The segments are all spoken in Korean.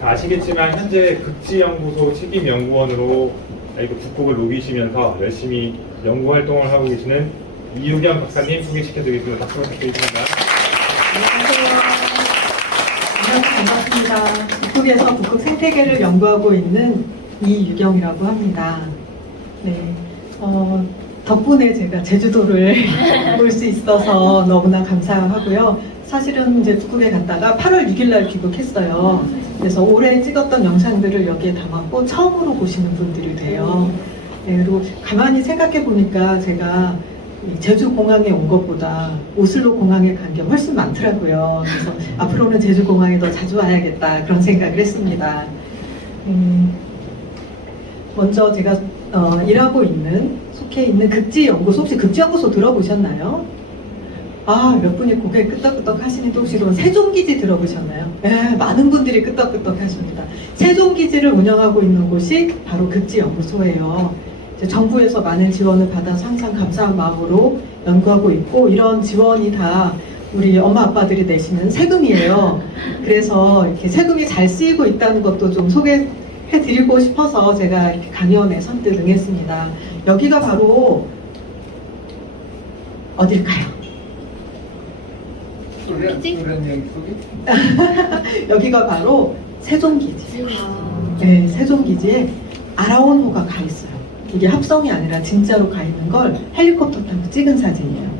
아시겠지만 현재 극지연구소 책임연구원으로 북극을 녹이시면서 열심히 연구 활동을 하고 계시는 이유경 박사님 소개시켜드리겠습니다. 박수 부탁드리겠습니다. 안녕하세요. 반갑습니다. 북극에서 북극 생태계를 연구하고 있는 이유경이라고 합니다. 네, 덕분에 제가 제주도를 볼 수 있어서 너무나 감사하고요. 사실은 이제 북극에 갔다가 8월 6일 날 귀국했어요. 그래서 올해 찍었던 영상들을 여기에 담았고 처음으로 보시는 분들이 돼요. 네, 그리고 가만히 생각해 보니까 제가 제주 공항에 온 것보다 오슬로 공항에 간 게 훨씬 많더라고요. 그래서 앞으로는 제주 공항에 더 자주 와야겠다 그런 생각을 했습니다. 먼저 제가 일하고 있는 속해 있는 극지연구소, 혹시 극지연구소 들어보셨나요? 아, 몇 분이 고개 끄덕끄덕 하시는데 혹시 그럼 세종기지 들어보셨나요? 네, 많은 분들이 끄덕끄덕 하십니다. 세종기지를 운영하고 있는 곳이 바로 극지연구소예요. 정부에서 많은 지원을 받아서 항상 감사한 마음으로 연구하고 있고, 이런 지원이 다 우리 엄마 아빠들이 내시는 세금이에요. 그래서 이렇게 세금이 잘 쓰이고 있다는 것도 좀 소개해드리고 싶어서 제가 이렇게 강연에 선뜻 응했습니다. 여기가 바로 어딜까요? 여기가 바로 세종기지. 네, 세종기지에 아라온호가 가 있어요. 이게 합성이 아니라 진짜로 가 있는 걸 헬리콥터 타고 찍은 사진이에요.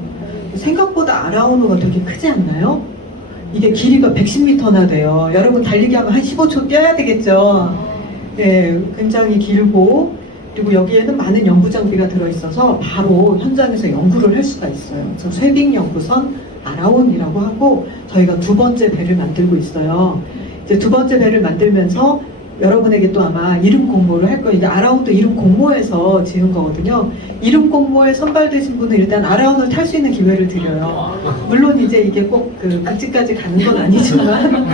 생각보다 아라온호가 되게 크지 않나요? 이게 길이가 110m나 돼요. 여러분 달리기 하면 한 15초 뛰어야 되겠죠. 네, 굉장히 길고, 그리고 여기에는 많은 연구 장비가 들어있어서 바로 현장에서 연구를 할 수가 있어요. 그래서 쇠빙연구선 아라온이라고 하고, 저희가 두 번째 배를 만들고 있어요. 이제 두 번째 배를 만들면서 여러분에게 또 아마 이름 공모를 할 거예요. 이게 아라온도 이름 공모해서 지은 거거든요. 이름 공모에 선발되신 분은 일단 아라온을 탈 수 있는 기회를 드려요. 물론 이제 이게 꼭 그 극지까지 가는 건 아니지만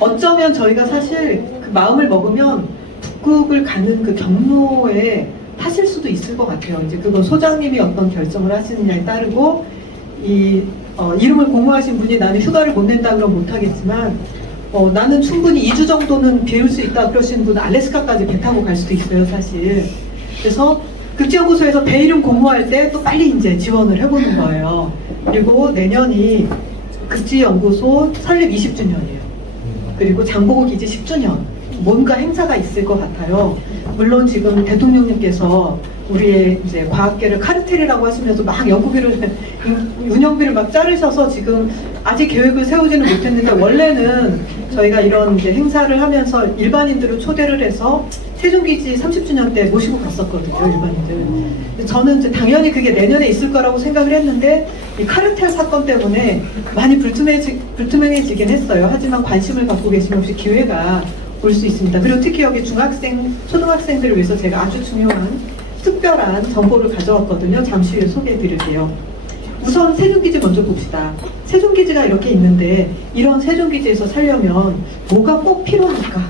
어쩌면 저희가 사실 그 마음을 먹으면 북극을 가는 그 경로에 타실 수도 있을 것 같아요. 이제 그건 소장님이 어떤 결정을 하시느냐에 따르고, 이름을 공모하신 분이 나는 휴가를 못 낸다 그러면 못하겠지만, 나는 충분히 2주 정도는 비울 수 있다 그러시는 분은 알래스카까지 배 타고 갈 수도 있어요, 사실. 그래서 극지연구소에서 배 이름 공모할 때 또 빨리 이제 지원을 해보는 거예요. 그리고 내년이 극지연구소 설립 20주년이에요. 그리고 장보고기지 10주년. 뭔가 행사가 있을 것 같아요. 물론 지금 대통령님께서 우리의 이제 과학계를 카르텔이라고 하시면서 막 연구비를, 운영비를 막 자르셔서 지금 아직 계획을 세우지는 못했는데, 원래는 저희가 이런 이제 행사를 하면서 일반인들을 초대를 해서 세종기지 30주년 때 모시고 갔었거든요, 일반인들. 저는 이제 당연히 그게 내년에 있을 거라고 생각을 했는데, 이 카르텔 사건 때문에 많이 불투명해지긴 했어요. 하지만 관심을 갖고 계시면 혹시 기회가 올 수 있습니다. 그리고 특히 여기 중학생, 초등학생들을 위해서 제가 아주 중요한 특별한 정보를 가져왔거든요. 잠시 후에 소개해 드릴게요. 우선 세종기지 먼저 봅시다. 세종기지가 이렇게 있는데, 이런 세종기지에서 살려면 뭐가 꼭 필요할까?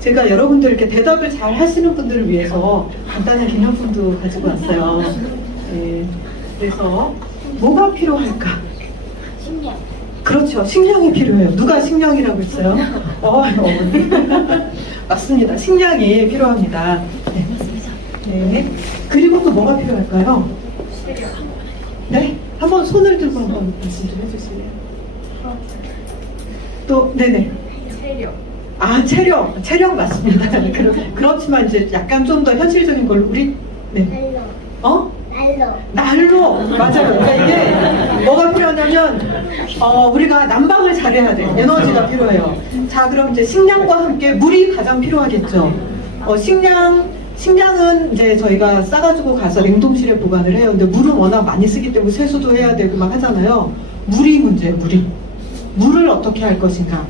제가 여러분들 이렇게 대답을 잘 하시는 분들을 위해서 간단한 기념품도 가지고 왔어요. 네, 그래서 뭐가 필요할까? 식량. 그렇죠. 식량이 필요해요. 누가 식량이라고 했어요? 어머니. 맞습니다. 식량이 필요합니다. 네. 네. 그리고 또 뭐가 필요할까요? 네? 한번 손을 들고 한번 말씀 좀 해주실래요? 또, 네네. 체력. 아, 체력 맞습니다. 그렇지만 이제 약간 좀 더 현실적인 걸로 우리, 네. 난로. 맞아요. 그러니까 이게 뭐가 필요하냐면, 우리가 난방을 잘해야 돼. 에너지가 필요해요. 자, 그럼 이제 식량과 함께 물이 가장 필요하겠죠. 식량은 이제 저희가 싸가지고 가서 냉동실에 보관을 해요. 근데 물은 워낙 많이 쓰기 때문에 세수도 해야 되고 막 하잖아요. 물이 문제예요, 물이. 물을 어떻게 할 것인가.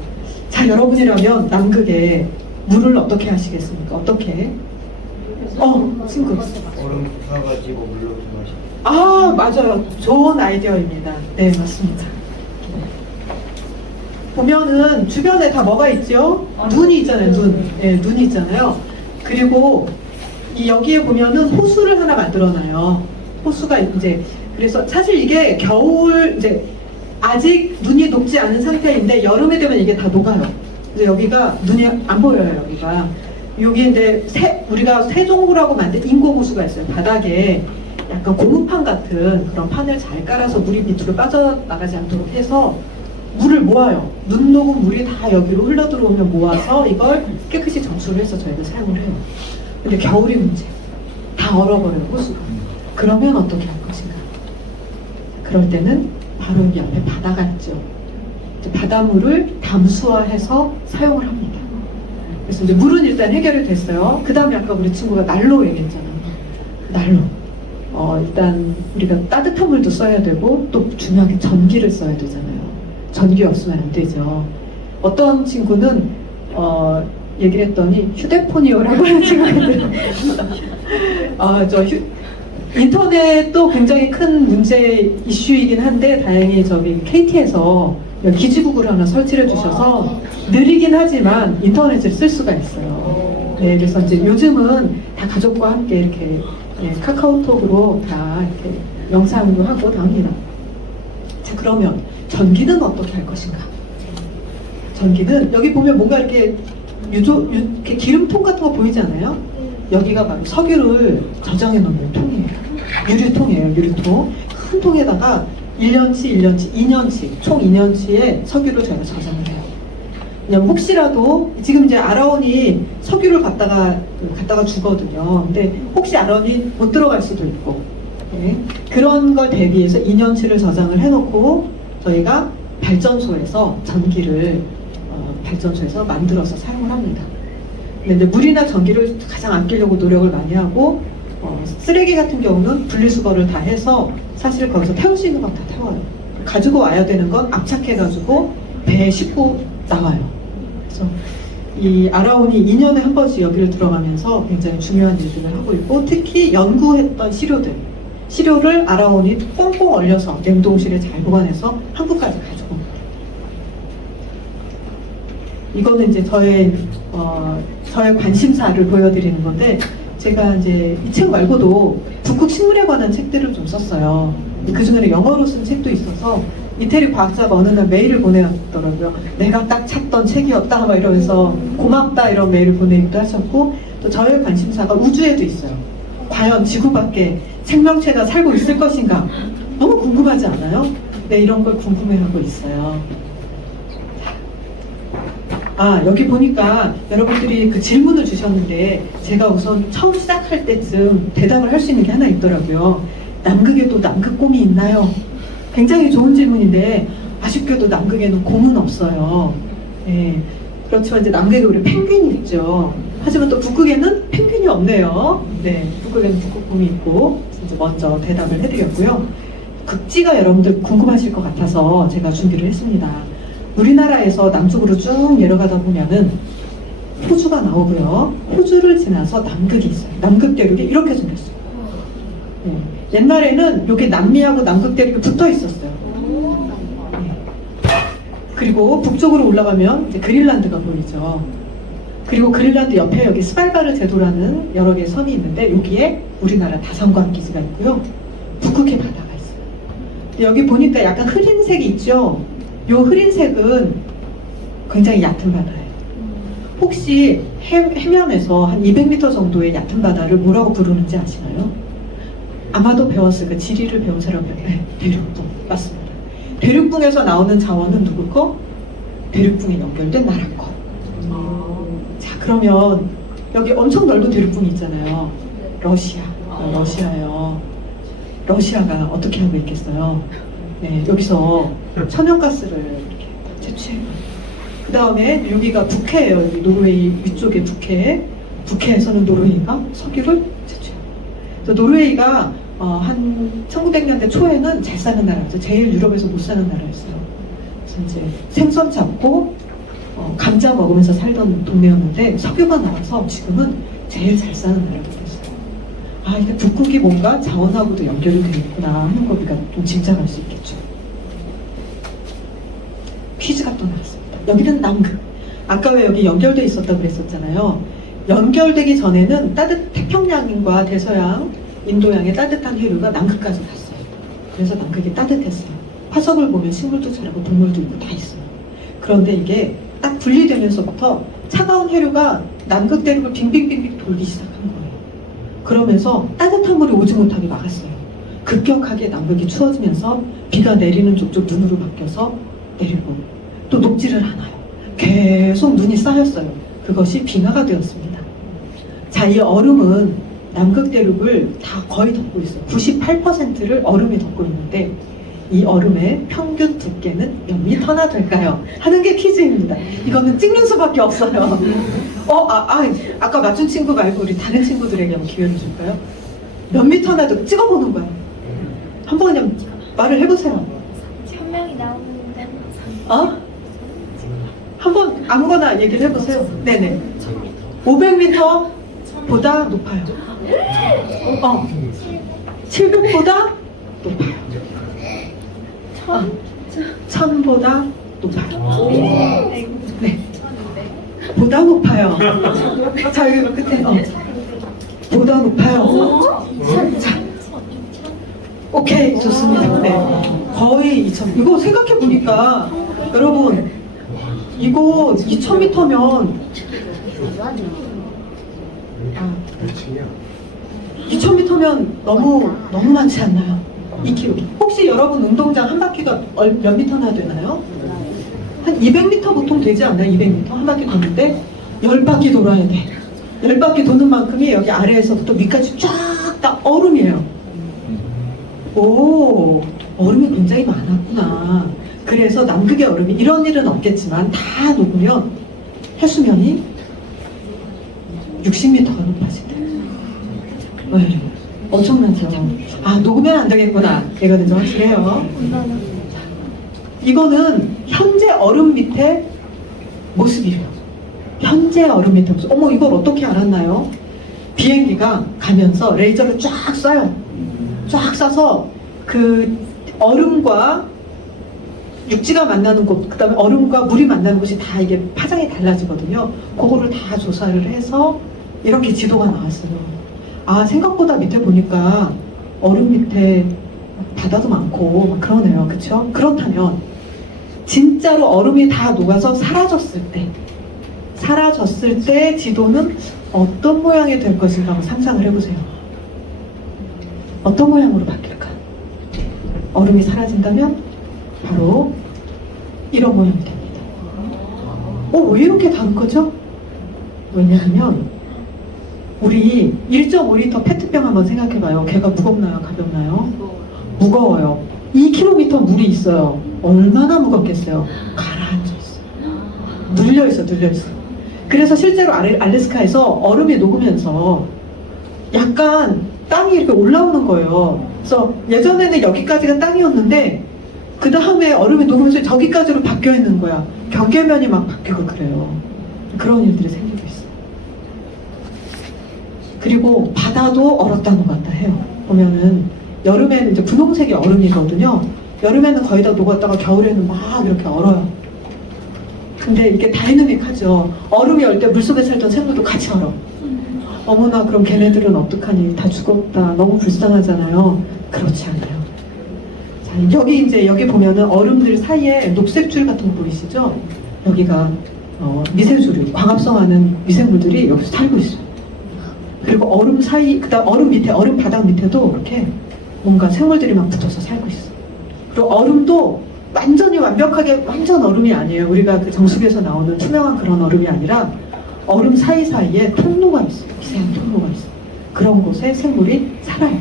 자, 여러분이라면 남극에 물을 어떻게 하시겠습니까? 어떻게? 친구. 얼음 부숴가지고 물로 마시. 아, 맞아요. 좋은 아이디어입니다. 네, 맞습니다. 보면은 주변에 다 뭐가 있죠? 눈이 있잖아요, 눈. 네, 눈이 있잖아요. 그리고 여기에 보면은 호수를 하나 만들어놔요. 호수가 이제, 그래서 사실 이게 겨울, 이제 아직 눈이 녹지 않은 상태인데 여름에 되면 이게 다 녹아요. 이제 여기가 눈이 안 보여요. 여기가 여기 이제 우리가 세종구라고 만든 인고구수가 있어요. 바닥에 약간 고무판 같은 그런 판을 잘 깔아서 물이 밑으로 빠져나가지 않도록 해서 물을 모아요. 눈 녹은 물이 다 여기로 흘러 들어오면 모아서 이걸 깨끗이 정수를 해서 저희가 사용을 해요. 근데 겨울이 문제. 다 얼어버려요, 호수가. 그러면 어떻게 할 것인가? 그럴 때는 바로 여기 앞에 바다가 있죠. 이제 바닷물을 담수화해서 사용을 합니다. 그래서 이제 물은 일단 해결이 됐어요. 그 다음에 아까 우리 친구가 난로 얘기했잖아요. 난로. 일단 우리가 따뜻한 물도 써야 되고 또 중요하게 전기를 써야 되잖아요. 전기 없으면 안 되죠. 어떤 친구는 얘기를 했더니 휴대폰이요라고 하는 친구가 있어요. 인터넷도 굉장히 큰 문제 이슈이긴 한데 다행히 저기 KT에서 기지국을 하나 설치해 주셔서 느리긴 하지만 인터넷을 쓸 수가 있어요. 네, 그래서 이제 요즘은 다 가족과 함께 이렇게 카카오톡으로 다 이렇게 영상도 하고 다 합니다. 자, 그러면 전기는 어떻게 할 것인가? 전기는 여기 보면 뭔가 이렇게 이렇게 기름통 같은 거 보이지 않아요? 여기가 바로 석유를 저장해 놓는 통이에요. 유리통이에요, 유리통. 큰 통에다가 1년치, 2년치, 총 2년치의 석유를 저희가 저장을 해요. 왜냐면 혹시라도 지금 이제 아라온이 석유를 갖다가 주거든요. 근데 혹시 아라온이 못 들어갈 수도 있고, 네. 그런 걸 대비해서 2년치를 저장을 해놓고 저희가 발전소에서 전기를 발전소에서 만들어서 사용을 합니다. 근데 이제 물이나 전기를 가장 아끼려고 노력을 많이 하고 쓰레기 같은 경우는 분리수거를 다 해서 사실 거기서 태울 수 있는 건 다 태워요. 가지고 와야 되는 건 압착해가지고 배에 싣고 나와요. 그래서 이 아라온이 2년에 한 번씩 여기를 들어가면서 굉장히 중요한 일들을 하고 있고 특히 연구했던 시료를 아라온이 꽁꽁 얼려서 냉동실에 잘 보관해서 한국까지 가지고 옵니다. 이거는 이제 저의 관심사를 보여드리는 건데 제가 이제 이 책 말고도 북극 식물에 관한 책들을 좀 썼어요. 그 중에는 영어로 쓴 책도 있어서 이태리 과학자가 어느 날 메일을 보내왔더라고요. 내가 딱 찾던 책이었다 막 이러면서 고맙다 이런 메일을 보내기도 하셨고 또 저의 관심사가 우주에도 있어요. 과연 지구 밖에 생명체가 살고 있을 것인가? 너무 궁금하지 않아요? 네, 이런 걸 궁금해하고 있어요. 여기 보니까 여러분들이 그 질문을 주셨는데 제가 우선 처음 시작할 때쯤 대답을 할 수 있는 게 하나 있더라고요. 남극에도 남극곰이 있나요? 굉장히 좋은 질문인데 아쉽게도 남극에는 곰은 없어요. 네, 그렇지만 이제 남극에 우리 펭귄이 있죠. 하지만 또 북극에는 펭귄이 없네요. 네, 북극에는 북극곰이 있고 이제 먼저 대답을 해드렸고요. 극지가 여러분들 궁금하실 것 같아서 제가 준비를 했습니다. 우리나라에서 남쪽으로 쭉 내려가다 보면은 호주가 나오고요. 호주를 지나서 남극이 있어요. 남극 대륙이 이렇게 생겼어요. 네. 옛날에는 여기 남미하고 남극 대륙이 붙어 있었어요. 네. 그리고 북쪽으로 올라가면 이제 그린란드가 보이죠. 그리고 그린란드 옆에 여기 스발바르 제도라는 여러 개의 섬이 있는데 여기에 우리나라 다산관 기지가 있고요. 북극해 바다가 있어요. 근데 여기 보니까 약간 흐린색이 있죠. 이 흐린색은 굉장히 얕은 바다예요. 혹시 해면에서 한 200m 정도의 얕은 바다를 뭐라고 부르는지 아시나요? 아마도 배웠을 거예요. 지리를 배운 사람이 대륙붕. 맞습니다. 대륙붕에서 나오는 자원은 누구 거? 대륙붕에 연결된 나라 거. 자, 그러면 여기 엄청 넓은 대륙붕이 있잖아요. 러시아요. 러시아가 어떻게 하고 있겠어요? 네, 여기서 천연가스를 이렇게 채취해요. 그 다음에 여기가 북해예요. 여기 노르웨이 위쪽에 북해. 북해에서는 노르웨이가 석유를 채취해요. 그래서 노르웨이가 한 1900년대 초에는 잘 사는 나라였어요. 제일 유럽에서 못 사는 나라였어요. 그래서 이제 생선 잡고 감자 먹으면서 살던 동네였는데 석유가 나와서 지금은 제일 잘 사는 나라가 됐어요. 이게 북극이 뭔가 자원하고도 연결이 되어 있구나 하는 걸 우리가 좀 짐작할 수 있겠죠. 퀴즈가 또 나왔습니다. 여기는 남극. 아까 왜 여기 연결되어 있었다고 그랬었잖아요. 연결되기 전에는 태평양과 대서양, 인도양의 따뜻한 해류가 남극까지 갔어요. 그래서 남극이 따뜻했어요. 화석을 보면 식물도 자라고 동물도 있고 다 있어요. 그런데 이게 딱 분리되면서부터 차가운 해류가 남극대륙을 빙빙빙빙 돌기 시작한 거예요. 그러면서 따뜻한 물이 오지 못하게 막았어요. 급격하게 남극이 추워지면서 비가 내리는 족족 눈으로 바뀌어서 내리고 또 녹지를 않아요. 계속 눈이 쌓였어요. 그것이 빙하가 되었습니다. 자, 이 얼음은 남극대륙을 다 거의 덮고 있어요. 98%를 얼음이 덮고 있는데 이 얼음의 평균 두께는 몇 미터나 될까요? 하는 게 퀴즈입니다. 이거는 찍는 수밖에 없어요. 아까 맞춘 친구 말고 우리 다른 친구들에게 한번 기회를 줄까요? 몇 미터나 더 찍어보는 거예요. 한번 그냥 말을 해보세요. 천명이 나오는데 어? 한번 아무거나 얘기를 해보세요. 네네. 500m 보다 높아요. 700보다 높아요. 1000보다 높아요. 네. 보다 높아요. 자, 여기 끝에 보다 높아요. 자, 오케이, 좋습니다. 네. 거의 2000. 이거 생각해 보니까 여러분 이거 2000m면 2000m면 너무 많지 않나요? 2km. 혹시 여러분 운동장 한 바퀴가 몇 미터나 되나요? 한 200m 보통 되지 않나요? 200m 한 바퀴 도는데 10바퀴 돌아야 돼. 10바퀴 도는 만큼이 여기 아래에서부터 위까지 쫙 다 얼음이에요. 오, 얼음이 굉장히 많았구나. 그래서 남극의 얼음이 이런 일은 없겠지만 다 녹으면 해수면이 60m가 높아진대요. 네, 엄청나죠. 아, 녹으면 안 되겠구나. 이거는 좀 확실해요. 이거는 현재 얼음 밑에 모습이에요. 현재 얼음 밑에 모습. 어머, 이걸 어떻게 알았나요? 비행기가 가면서 레이저를 쫙 쏴요. 쫙 쏴서 그 얼음과 육지가 만나는 곳, 그 다음에 얼음과 물이 만나는 곳이 다 이게 파장이 달라지거든요. 그거를 다 조사를 해서 이렇게 지도가 나왔어요. 아, 생각보다 밑에 보니까 얼음 밑에 바다도 많고 막 그러네요. 그쵸? 그렇다면 진짜로 얼음이 다 녹아서 사라졌을 때 지도는 어떤 모양이 될 것인가 한번 상상을 해보세요. 어떤 모양으로 바뀔까? 얼음이 사라진다면 바로 이런 모양이 됩니다. 왜 이렇게 다른 거죠? 왜냐하면 우리 1.5L 페트병 한번 생각해봐요. 걔가 무겁나요? 가볍나요? 무거워요. 2km 물이 있어요. 얼마나 무겁겠어요? 가라앉아 있어요. 눌려있어. 그래서 실제로 알래스카에서 얼음이 녹으면서 약간 땅이 이렇게 올라오는 거예요. 그래서 예전에는 여기까지가 땅이었는데 그 다음에 얼음이 녹으면서 저기까지로 바뀌어 있는 거야. 경계면이 막 바뀌고 그래요. 그런 일들이 생기고 있어요. 그리고 바다도 얼었다는 것 같다 해요. 보면은 여름에는 이제 분홍색이 얼음이거든요. 여름에는 거의 다 녹았다가 겨울에는 막 이렇게 얼어요. 근데 이게 다이내믹하죠. 얼음이 얼 때 물속에 살던 생물도 같이 얼어. 어머나, 그럼 걔네들은 어떡하니? 다 죽었다. 너무 불쌍하잖아요. 그렇지 않아요. 자, 여기 보면은 얼음들 사이에 녹색 줄 같은 거 보이시죠? 여기가 미세조류, 광합성하는 미생물들이 여기서 살고 있어요. 그리고 얼음 사이, 그다음 얼음 밑에, 얼음 바닥 밑에도 이렇게 뭔가 생물들이 막 붙어서 살고 있어요. 그리고 얼음도 완전히 완벽하게 완전 얼음이 아니에요. 우리가 그 정수기에서 나오는 투명한 그런 얼음이 아니라 얼음 사이사이에 통로가 있어요. 미세한 통로가 있어요. 그런 곳에 생물이 살아요.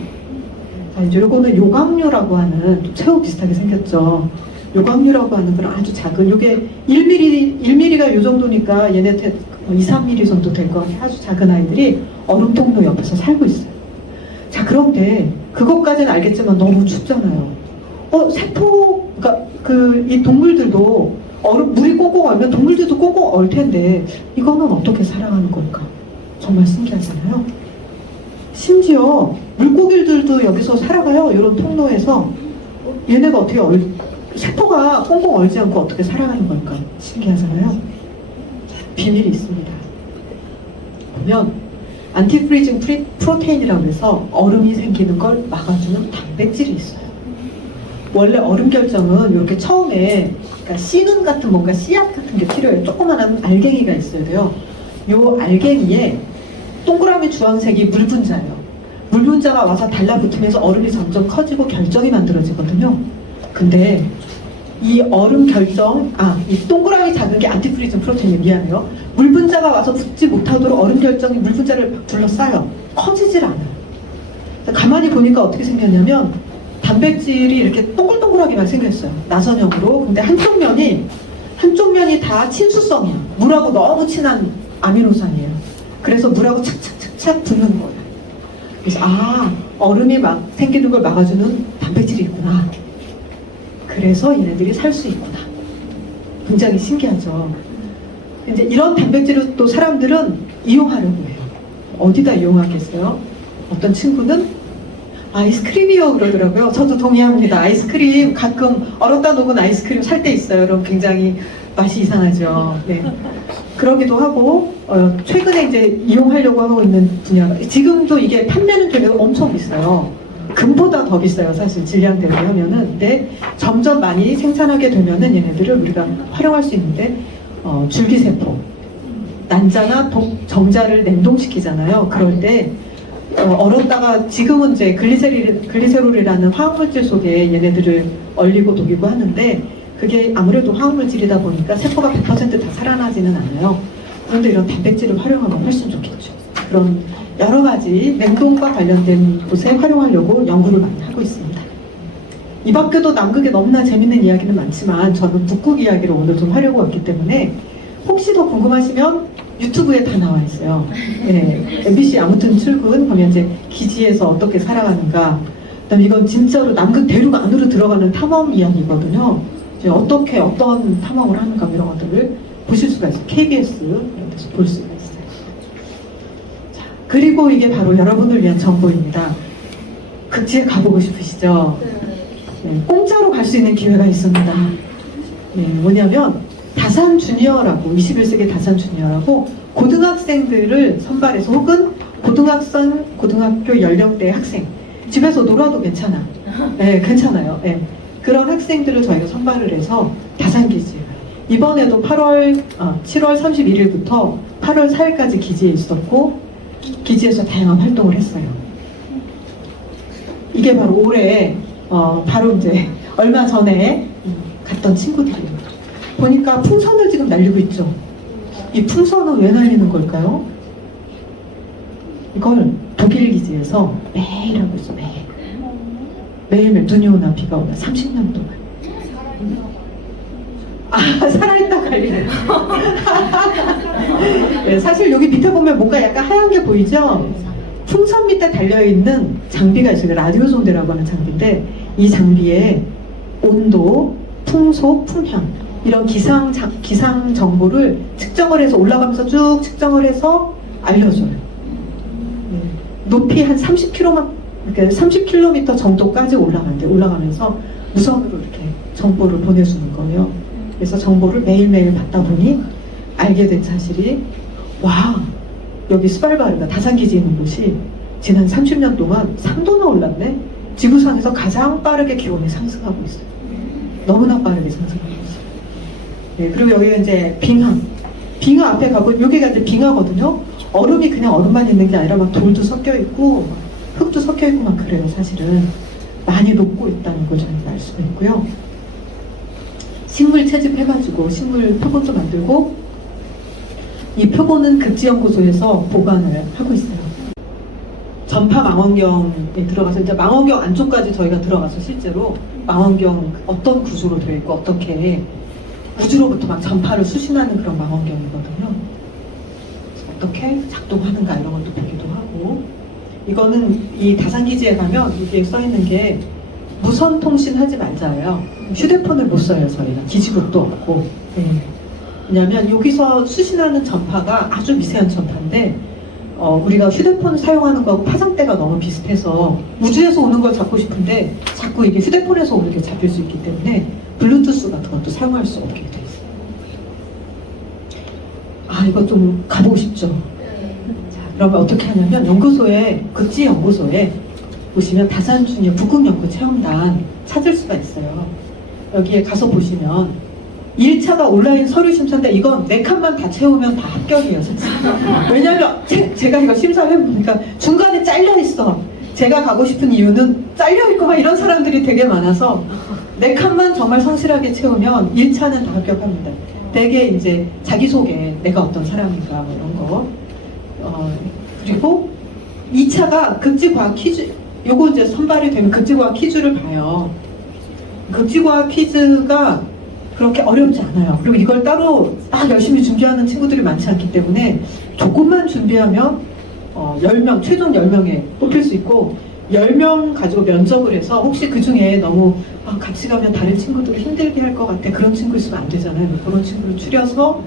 자, 이제 요거는 요광류라고 하는, 새우 비슷하게 생겼죠. 요광류라고 하는 그런 아주 작은, 요게 1mm가 요 정도니까 얘네 2, 3mm 정도 될 것 같아요. 아주 작은 아이들이 얼음 통로 옆에서 살고 있어요. 자, 그런데 그것까지는 알겠지만 너무 춥잖아요. 세포가 이 동물들도 물이 꽁꽁 얼면 동물들도 꽁꽁 얼 텐데 이거는 어떻게 살아가는 걸까? 정말 신기하잖아요. 심지어 물고기들도 여기서 살아가요. 이런 통로에서. 얘네가 어떻게 세포가 꽁꽁 얼지 않고 어떻게 살아가는 걸까? 신기하잖아요. 비밀이 있습니다. 보면 안티프리징 프로테인이라고 해서 얼음이 생기는 걸 막아주는 단백질이 있어요. 원래 얼음 결정은 이렇게 처음에 그러니까 씨눈 같은 뭔가 씨앗 같은 게 필요해요. 조그만한 알갱이가 있어야 돼요. 요 알갱이에 동그라미 주황색이 물 분자예요. 물 분자가 와서 달라붙으면서 얼음이 점점 커지고 결정이 만들어지거든요. 근데 이 얼음 결정, 이 동그라미 작은 게 안티프리즘 프로테인이 미안해요. 물 분자가 와서 붙지 못하도록 얼음 결정이 물 분자를 둘러싸요. 커지질 않아요. 가만히 보니까 어떻게 생겼냐면 단백질이 이렇게 동글동글하게만 생겼어요. 나선형으로. 근데 한쪽 면이 다 친수성이에요. 물하고 너무 친한 아미노산이에요. 그래서 물하고 착착착착 붙는 거예요. 그래서 얼음이 막 생기는 걸 막아주는 단백질이 있구나. 그래서 얘네들이 살 수 있구나. 굉장히 신기하죠. 이제 이런 단백질을 또 사람들은 이용하려고 해요. 어디다 이용하겠어요? 어떤 친구는 아이스크림이요 그러더라고요. 저도 동의합니다. 아이스크림 가끔 얼었다 녹은 아이스크림 살 때 있어요. 그럼 굉장히 맛이 이상하죠. 네. 그러기도 하고 최근에 이제 이용하려고 하고 있는 분야가 지금도 이게 판매는 되게 엄청 비싸요. 금보다 더 비싸요. 사실 질량 대비 하면은. 근데 점점 많이 생산하게 되면은 얘네들을 우리가 활용할 수 있는데 줄기세포, 난자나 정자를 냉동시키잖아요. 그럴 때 얼었다가 지금은 이제 글리세롤이라는 화학물질 속에 얘네들을 얼리고 녹이고 하는데 그게 아무래도 화학물질이다 보니까 세포가 100% 다 살아나지는 않아요. 그런데 이런 단백질을 활용하면 훨씬 좋겠죠. 그런 여러 가지 냉동과 관련된 곳에 활용하려고 연구를 많이 하고 있습니다. 이 밖에도 남극에 너무나 재밌는 이야기는 많지만 저는 북극 이야기를 오늘 좀 하려고 왔기 때문에 혹시 더 궁금하시면 유튜브에 다 나와 있어요. 네, MBC 아무튼 출근 하면 이제 기지에서 어떻게 살아가는가. 그다음 이건 진짜로 남극 대륙 안으로 들어가는 탐험 이야기거든요. 이제 어떻게 어떤 탐험을 하는가 이런 것들을 보실 수가 있어요. KBS 이런 데서 볼 수가 있어요. 자, 그리고 이게 바로 여러분을 위한 정보입니다. 극지에 가보고 싶으시죠? 네, 공짜로 갈 수 있는 기회가 있습니다. 네, 뭐냐면 다산 주니어라고 21세기 다산 주니어라고 고등학생들을 선발해서 혹은 고등학교 연령대 학생 집에서 놀아도 괜찮아. 네, 괜찮아요. 네. 그런 학생들을 저희가 선발을 해서 다산기지에 가요. 이번에도 7월 31일부터 8월 4일까지 기지에 있었고 기지에서 다양한 활동을 했어요. 이게 바로 올해 바로 이제 얼마 전에 갔던 친구들이에요. 보니까 풍선을 지금 날리고 있죠. 이 풍선은 왜 날리는 걸까요? 이걸 독일 기지에서 매일 하고 있어. 매일매일 눈이 오나 비가 오나 30년 동안. 살아있다 갈리네. 네, 사실 여기 밑에 보면 뭔가 약간 하얀 게 보이죠? 풍선 밑에 달려있는 장비가 있어요. 라디오 존대라고 하는 장비인데 이 장비에 온도, 풍속, 풍향 이런 기상 정보를 측정을 해서 올라가면서 쭉 측정을 해서 알려줘요. 네. 높이 한 30km 정도까지 올라가면서 무선으로 이렇게 정보를 보내주는 거예요. 그래서 정보를 매일매일 받다 보니 알게 된 사실이 여기 스발바르가 다산기지에 있는 곳이 지난 30년 동안 3도나 올랐네. 지구상에서 가장 빠르게 기온이 상승하고 있어요. 너무나 빠르게 상승하고 있어요. 네, 그리고 여기가 이제 빙하 앞에 가고 여기가 이제 빙하거든요. 얼음이 그냥 얼음만 있는 게 아니라 막 돌도 섞여 있고 흙도 섞여 있고 막 그래요. 사실은 많이 녹고 있다는 걸 저희가 알 수가 있고요. 식물 채집해가지고 식물 표본도 만들고 이 표본은 극지연구소에서 보관을 하고 있어요. 전파 망원경에 들어가서 이제 망원경 안쪽까지 저희가 들어가서 실제로 망원경 어떤 구조로 되어 있고 어떻게 우주로부터 막 전파를 수신하는 그런 망원경이거든요. 그래서 어떻게 작동하는가 이런 것도 보기도 하고 이거는 이 다산기지에 가면 여기에 써 있는 게 무선 통신하지 말자예요. 휴대폰을 못 써요. 저희가 기지국도 없고. 네. 왜냐하면 여기서 수신하는 전파가 아주 미세한 전파인데 우리가 휴대폰 사용하는 거하고 파장대가 너무 비슷해서 우주에서 오는 걸 잡고 싶은데 자꾸 이게 휴대폰에서 오는 게 잡힐 수 있기 때문에 블루투스 같은 것도 사용할 수 없게 돼 있어요. 이거 좀 가보고 싶죠. 자, 그러면 어떻게 하냐면 극지 연구소에 보시면 다산주니어 북극연구 체험단 찾을 수가 있어요. 여기에 가서 보시면 1차가 온라인 서류 심사인데 이건 4칸만 다 채우면 다 합격이에요, 사실. 왜냐면 제가 이거 심사를 해보니까 중간에 잘려 있어. 제가 가고 싶은 이유는 잘려 있고 막 이런 사람들이 되게 많아서 4칸만 정말 성실하게 채우면 1차는 다 합격합니다. 되게 이제 자기소개, 내가 어떤 사람인가 뭐 이런 거. 그리고 2차가 극지과학 퀴즈, 요거 이제 선발이 되면 극지과학 퀴즈를 봐요. 극지과학 퀴즈가 그렇게 어렵지 않아요. 그리고 이걸 따로 막 열심히 준비하는 친구들이 많지 않기 때문에 조금만 준비하면 10명, 최종 10명에 뽑힐 수 있고 10명 가지고 면접을 해서 혹시 그 중에 너무 같이 가면 다른 친구들을 힘들게 할 것 같아. 그런 친구 있으면 안 되잖아요. 그런 친구를 추려서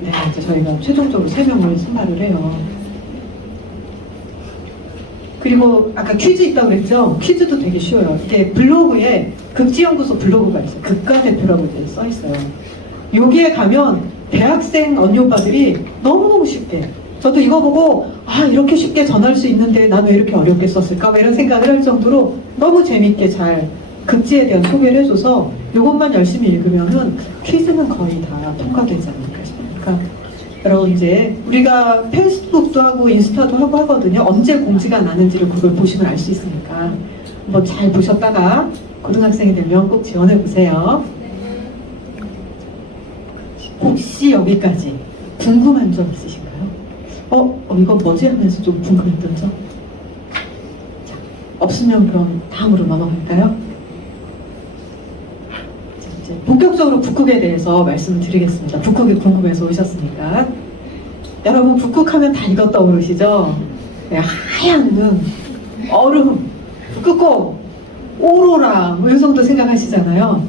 네, 이제 저희가 최종적으로 3명을 선발을 해요. 그리고 아까 퀴즈 있다고 그랬죠? 퀴즈도 되게 쉬워요. 이게 블로그에 극지연구소 블로그가 있어요. 극가대표라고 이제 써 있어요. 여기에 가면 대학생 언니 오빠들이 너무너무 쉽게, 저도 이거 보고 이렇게 쉽게 전할 수 있는데 난 왜 이렇게 어렵게 썼을까? 뭐 이런 생각을 할 정도로 너무 재밌게 잘 극지에 대한 소개를 해줘서 이것만 열심히 읽으면은 퀴즈는 거의 다 통과되지 않을까 싶으니까 여러분 이제 우리가 페이스북도 하고 인스타도 하고 하거든요. 언제 공지가 나는지를 그걸 보시면 알 수 있으니까 한번 잘 보셨다가 고등학생이 되면 꼭 지원해 보세요. 혹시 여기까지 궁금한 점 있으신가요? 이건 뭐지 하면서 좀 궁금했던 점? 자, 없으면 그럼 다음으로 넘어갈까요? 자, 이제 본격적으로 북극에 대해서 말씀을 드리겠습니다. 북극이 궁금해서 오셨으니까. 여러분 북극하면 다 이것 떠오르시죠? 네, 하얀 눈, 얼음, 북극곰, 오로라 뭐 이 정도 생각하시잖아요.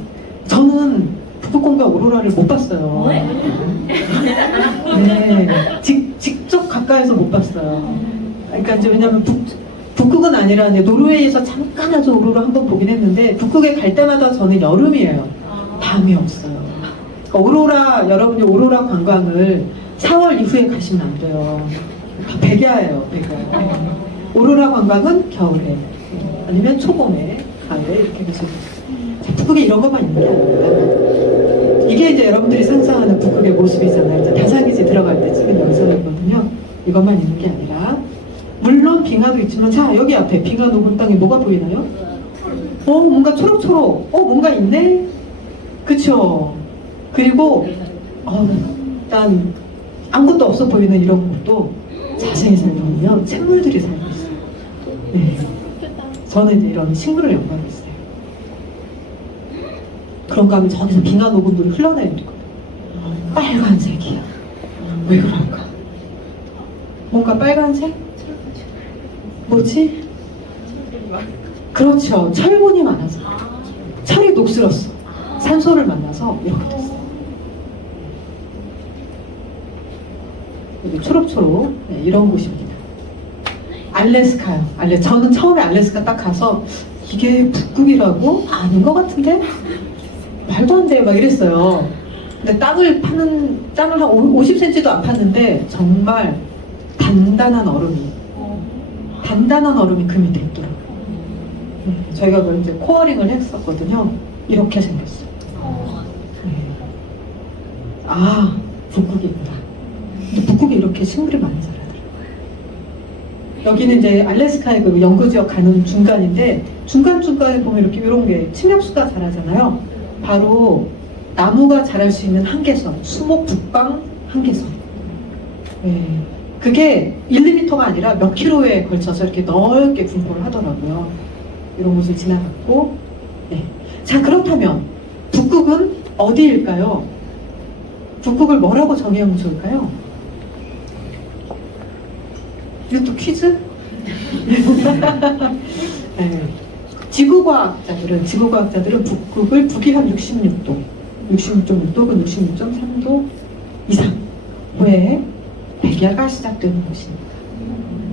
저는 북극곰과 오로라를 못 봤어요. 네, 직접 가까이서 못 봤어요. 그러니까 이제 왜냐면 북극은 아니라 이제 노르웨이에서 잠깐 아주 오로라 한번 보긴 했는데 북극에 갈 때마다 저는 여름이에요. 밤이 없어요. 그러니까 오로라, 여러분이 오로라 관광을 4월 이후에 가시면 안 돼요. 다 백야예요, 백야. 오로라 관광은 겨울에 아니면 초봄에, 가을에 이렇게 가시면 돼요. 북극에 이런 것만 있는 게 아니라 이게 이제 여러분들이 상상하는 북극의 모습이잖아요. 이제 다산기지 들어갈 때 찍은 영상이거든요. 이것만 있는 게 아니라 물론 빙하도 있지만 자 여기 앞에 빙하 녹은 땅에 뭐가 보이나요? 뭔가 초록초록 뭔가 있네? 그쵸? 그리고 일단 아무것도 없어 보이는 이런 곳도 자세히 살펴보면 생물들이 살고 있어요. 네. 저는 이제 이런 식물을 연구하고 있어요. 그런가 하면 저기서 빙하 녹은 물이 흘러내리는 거예요. 빨간색이야. 왜 그럴까? 뭔가 빨간색? 뭐지? 그렇죠. 철분이 많아서. 철이 녹슬었어. 산소를 만나서 이렇게 됐어. 여기 초록초록 이런 곳입니다. 알래스카요. 저는 처음에 알래스카 딱 가서 이게 북극이라고? 아닌 것 같은데? 말도 안 돼 막 이랬어요. 근데 땅을 한 50cm도 안 팠는데 정말 단단한 얼음이 그 밑에 있더라고요. 저희가 그걸 이제 코어링을 했었거든요. 이렇게 생겼어요. 북극이구나. 근데 북극에 이렇게 식물이 많이 자라더라고요. 여기는 이제 알래스카의 그 연구지역 가는 중간인데 중간중간에 보면 이렇게 이런 게 침엽수가 자라잖아요. 바로 나무가 자랄 수 있는 한계선, 수목 북방 한계선. 그게 1, 2m가 아니라 몇 킬로에 걸쳐서 이렇게 넓게 분포를 하더라고요. 이런 곳을 지나갔고, 자 그렇다면 북극은 어디일까요? 북극을 뭐라고 정의하면 좋을까요? 이것도 퀴즈? 지구과학자들은 북극을 북위 한 66도, 66.6도근 66.3도 이상 후에 백야가 시작되는 곳입니다.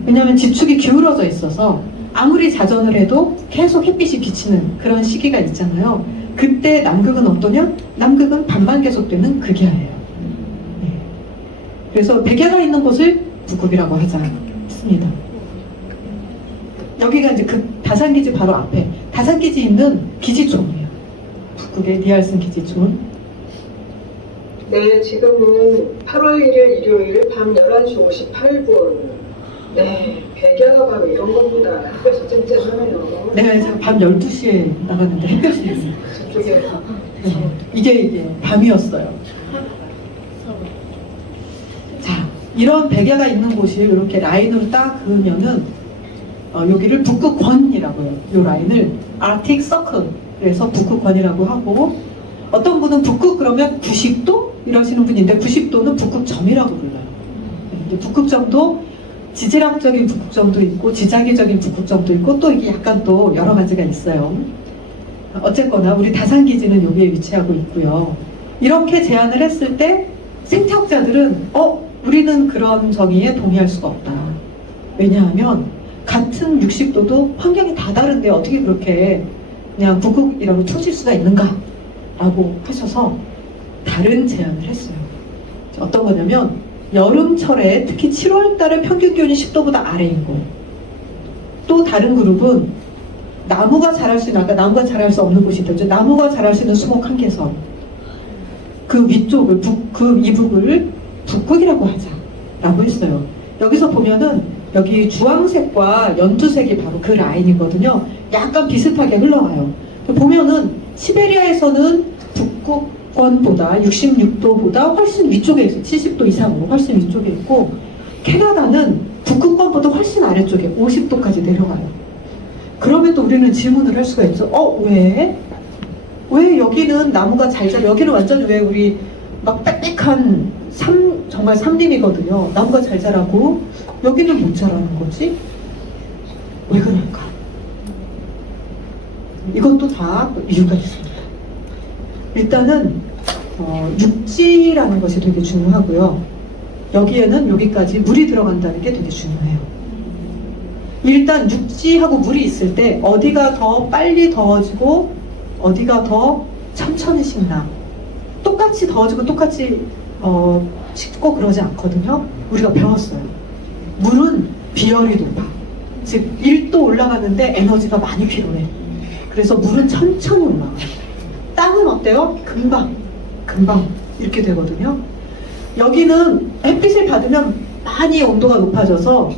왜냐하면 지축이 기울어져 있어서 아무리 자전을 해도 계속 햇빛이 비치는 그런 시기가 있잖아요. 그때 남극은 어떠냐? 남극은 밤만 계속되는 극야예요. 그래서 백야가 있는 곳을 북극이라고 하자 했습니다. 여기가 이제 그 다산기지 바로 앞에 다산기지 있는 기지촌이에요. 북극의 니알슨 기지촌. 네, 지금은 8월 1일 일요일 밤 11시 58분. 네, 백야가 바로 이런 겁니다. 햇볕이 쨍쨍하네요. 내가 이제 밤 12시에 나갔는데 햇볕이 저쪽에 이게 밤이었어요. 자, 이런 백야가 있는 곳이 이렇게 라인으로 딱 그으면은 여기를 북극권이라고 해요. 이 라인을 아틱 서클에서 북극권이라고 하고, 어떤 분은 북극 그러면 90도 이러시는 분인데 90도는 북극점이라고 불러요. 근데 북극점도 지질학적인 북극점도 있고 지자기적인 북극점도 있고 또 이게 약간 또 여러 가지가 있어요. 어쨌거나 우리 다산기지는 여기에 위치하고 있고요. 이렇게 제안을 했을 때 생태학자들은 우리는 그런 정의에 동의할 수가 없다. 왜냐하면 같은 60도도 환경이 다 다른데 어떻게 그렇게 그냥 북극이라고 쳐질 수가 있는가 라고 하셔서 다른 제안을 했어요. 어떤 거냐면 여름철에 특히 7월달에 평균 기온이 10도보다 아래인 곳. 또 다른 그룹은 나무가 자랄 수 있는, 아까 나무가 자랄 수 없는 곳이 있었죠. 나무가 자랄 수 있는 수목 한계선. 그 위쪽을 그 이북을 북극이라고 하자라고 했어요. 여기서 보면은 여기 주황색과 연두색이 바로 그 라인이거든요. 약간 비슷하게 흘러가요. 보면은 시베리아에서는 북극권보다 66도보다 훨씬 위쪽에 있어요. 70도 이상으로 훨씬 위쪽에 있고, 캐나다는 북극권보다 훨씬 아래쪽에 50도까지 내려가요. 그러면 또 우리는 질문을 할 수가 있죠. 왜? 왜 여기는 나무가 잘 자라? 여기는 완전 왜 우리 막 빽빽한 정말 삼림이거든요. 나무가 잘 자라고 여기는 못 자라는 거지? 왜 그럴까? 이것도 다 이유가 있습니다. 일단은 육지라는 것이 되게 중요하고요. 여기에는 여기까지 물이 들어간다는 게 되게 중요해요. 일단 육지하고 물이 있을 때 어디가 더 빨리 더워지고 어디가 더 천천히 식나, 똑같이 더워지고 똑같이 식고 그러지 않거든요. 우리가 배웠어요. 물은 비열이 높아. 즉 1도 올라가는데 에너지가 많이 필요해. 그래서 물은 천천히 올라가요. 땅은 어때요? 금방 이렇게 되거든요. 여기는 햇빛을 받으면 많이 온도가 높아져서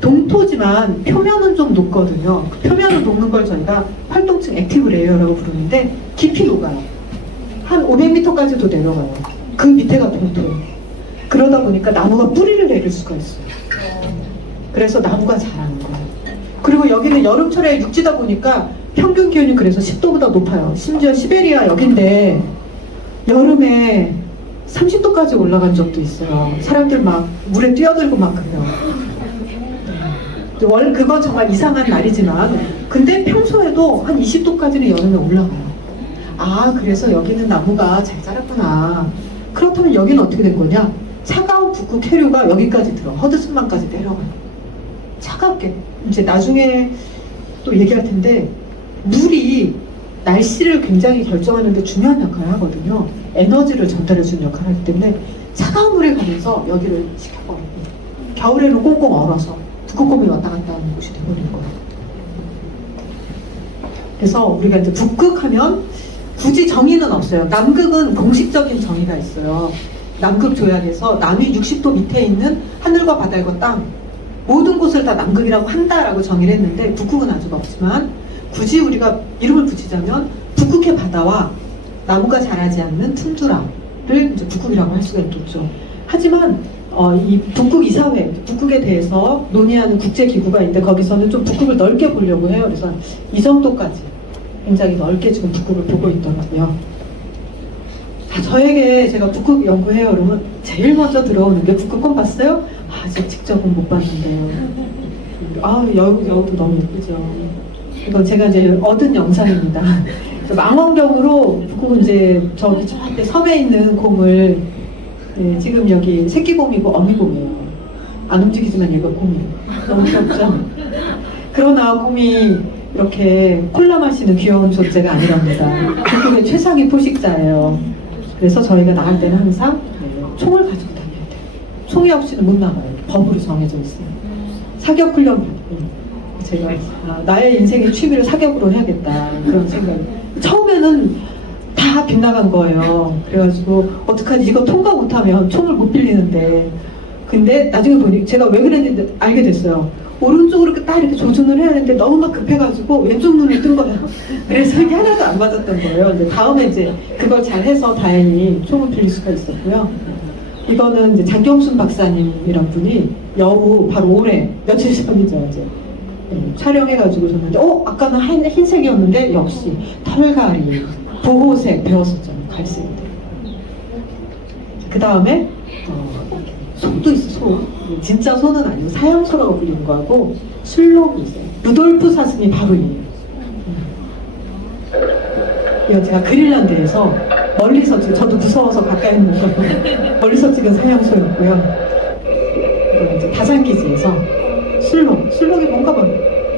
동토지만 표면은 좀 녹거든요. 그 표면은 녹는 걸 저희가 활동층 액티브 레이어라고 부르는데 깊이 녹아요. 한 500m까지도 내려가요. 그 밑에가 동토예요. 그러다 보니까 나무가 뿌리를 내릴 수가 있어요. 그래서 나무가 자라는 거예요. 그리고 여기는 여름철에 육지다 보니까 평균 기온이 그래서 10도보다 높아요. 심지어 시베리아 여긴데 여름에 30도까지 올라간 적도 있어요. 사람들 막 물에 뛰어들고 막 그래요. 그건 정말 이상한 날이지만 근데 평소에도 한 20도까지는 여름에 올라가요. 그래서 여기는 나무가 잘 자랐구나. 그렇다면 여기는 어떻게 된 거냐? 차가운 북극 해류가 여기까지 들어 허드슨만까지 내려가요. 차갑게. 이제 나중에 또 얘기할 텐데 물이 날씨를 굉장히 결정하는 데 중요한 역할을 하거든요. 에너지를 전달해주는 역할을 하기 때문에 차가운 물이 가면서 여기를 식혀버리고 겨울에는 꽁꽁 얼어서 북극곰이 왔다 갔다 하는 곳이 되어버린 거예요. 그래서 우리가 이제 북극하면 굳이 정의는 없어요. 남극은 공식적인 정의가 있어요. 남극 조약에서 남위 60도 밑에 있는 하늘과 바다과 땅 모든 곳을 다 남극이라고 한다라고 정의를 했는데 북극은 아직 없지만 굳이 우리가 이름을 붙이자면 북극의 바다와 나무가 자라지 않는 툰드라를 이제 북극이라고 할 수가 있겠죠. 하지만 이 북극 이사회, 북극에 대해서 논의하는 국제기구가 있는데 거기서는 좀 북극을 넓게 보려고 해요. 그래서 이 정도까지 굉장히 넓게 지금 북극을 보고 있더라고요. 저에게 제가 북극 연구해요. 그러면 제일 먼저 들어오는 게 북극곰 봤어요? 아직 직접은 못 봤는데요. 여우도 너무 예쁘죠. 이건 제가 이제 얻은 영상입니다. 망원경으로 북극은 이제 저기 저한테 섬에 있는 곰을 지금 여기 새끼곰이고 어미곰이에요. 안 움직이지만 얘가 곰이에요. 너무 귀엽죠? 그러나 곰이 이렇게 콜라 마시는 귀여운 존재가 아니랍니다. 북극의 최상위 포식자예요. 그래서 저희가 나갈 때는 항상 총을 가지고 다녀야 돼요. 총이 없이는 못 나가요. 법으로 정해져 있어요. 사격 훈련 받고 제가 나의 인생의 취미를 사격으로 해야겠다 그런 생각. 처음에는 다 빗나간 거예요. 그래가지고 어떡하지, 이거 통과 못하면 총을 못 빌리는데. 근데 나중에 보니 제가 왜 그랬는지 알게 됐어요. 오른쪽으로 이렇게 딱 이렇게 조준을 해야 되는데 너무 막 급해가지고 왼쪽 눈을 뜬 거예요. 그래서 이게 하나도 안 맞았던 거예요. 이제 다음에 이제 그걸 잘 해서 다행히 총을 빌릴 수가 있었고요. 이거는 이제 장경순 박사님이란 분이 여우 바로 올해 며칠 전이죠, 이제. 촬영해가지고 줬는데, 아까는 흰색이었는데 역시 털갈이, 보호색 배웠었잖아요, 갈색인데. 그 다음에 소도 있어, 소. 진짜 소는 아니고 사형소라고 불리는 거하고 술록이 있어요. 루돌프 사슴이 바로 얘예요. 이거 제가 그린란드에서 멀리서 찍은, 저도 무서워서 가까이 있는 거 멀리서 찍은 사형소였고요. 이거 이제 다산기지에서 술록이 뭔가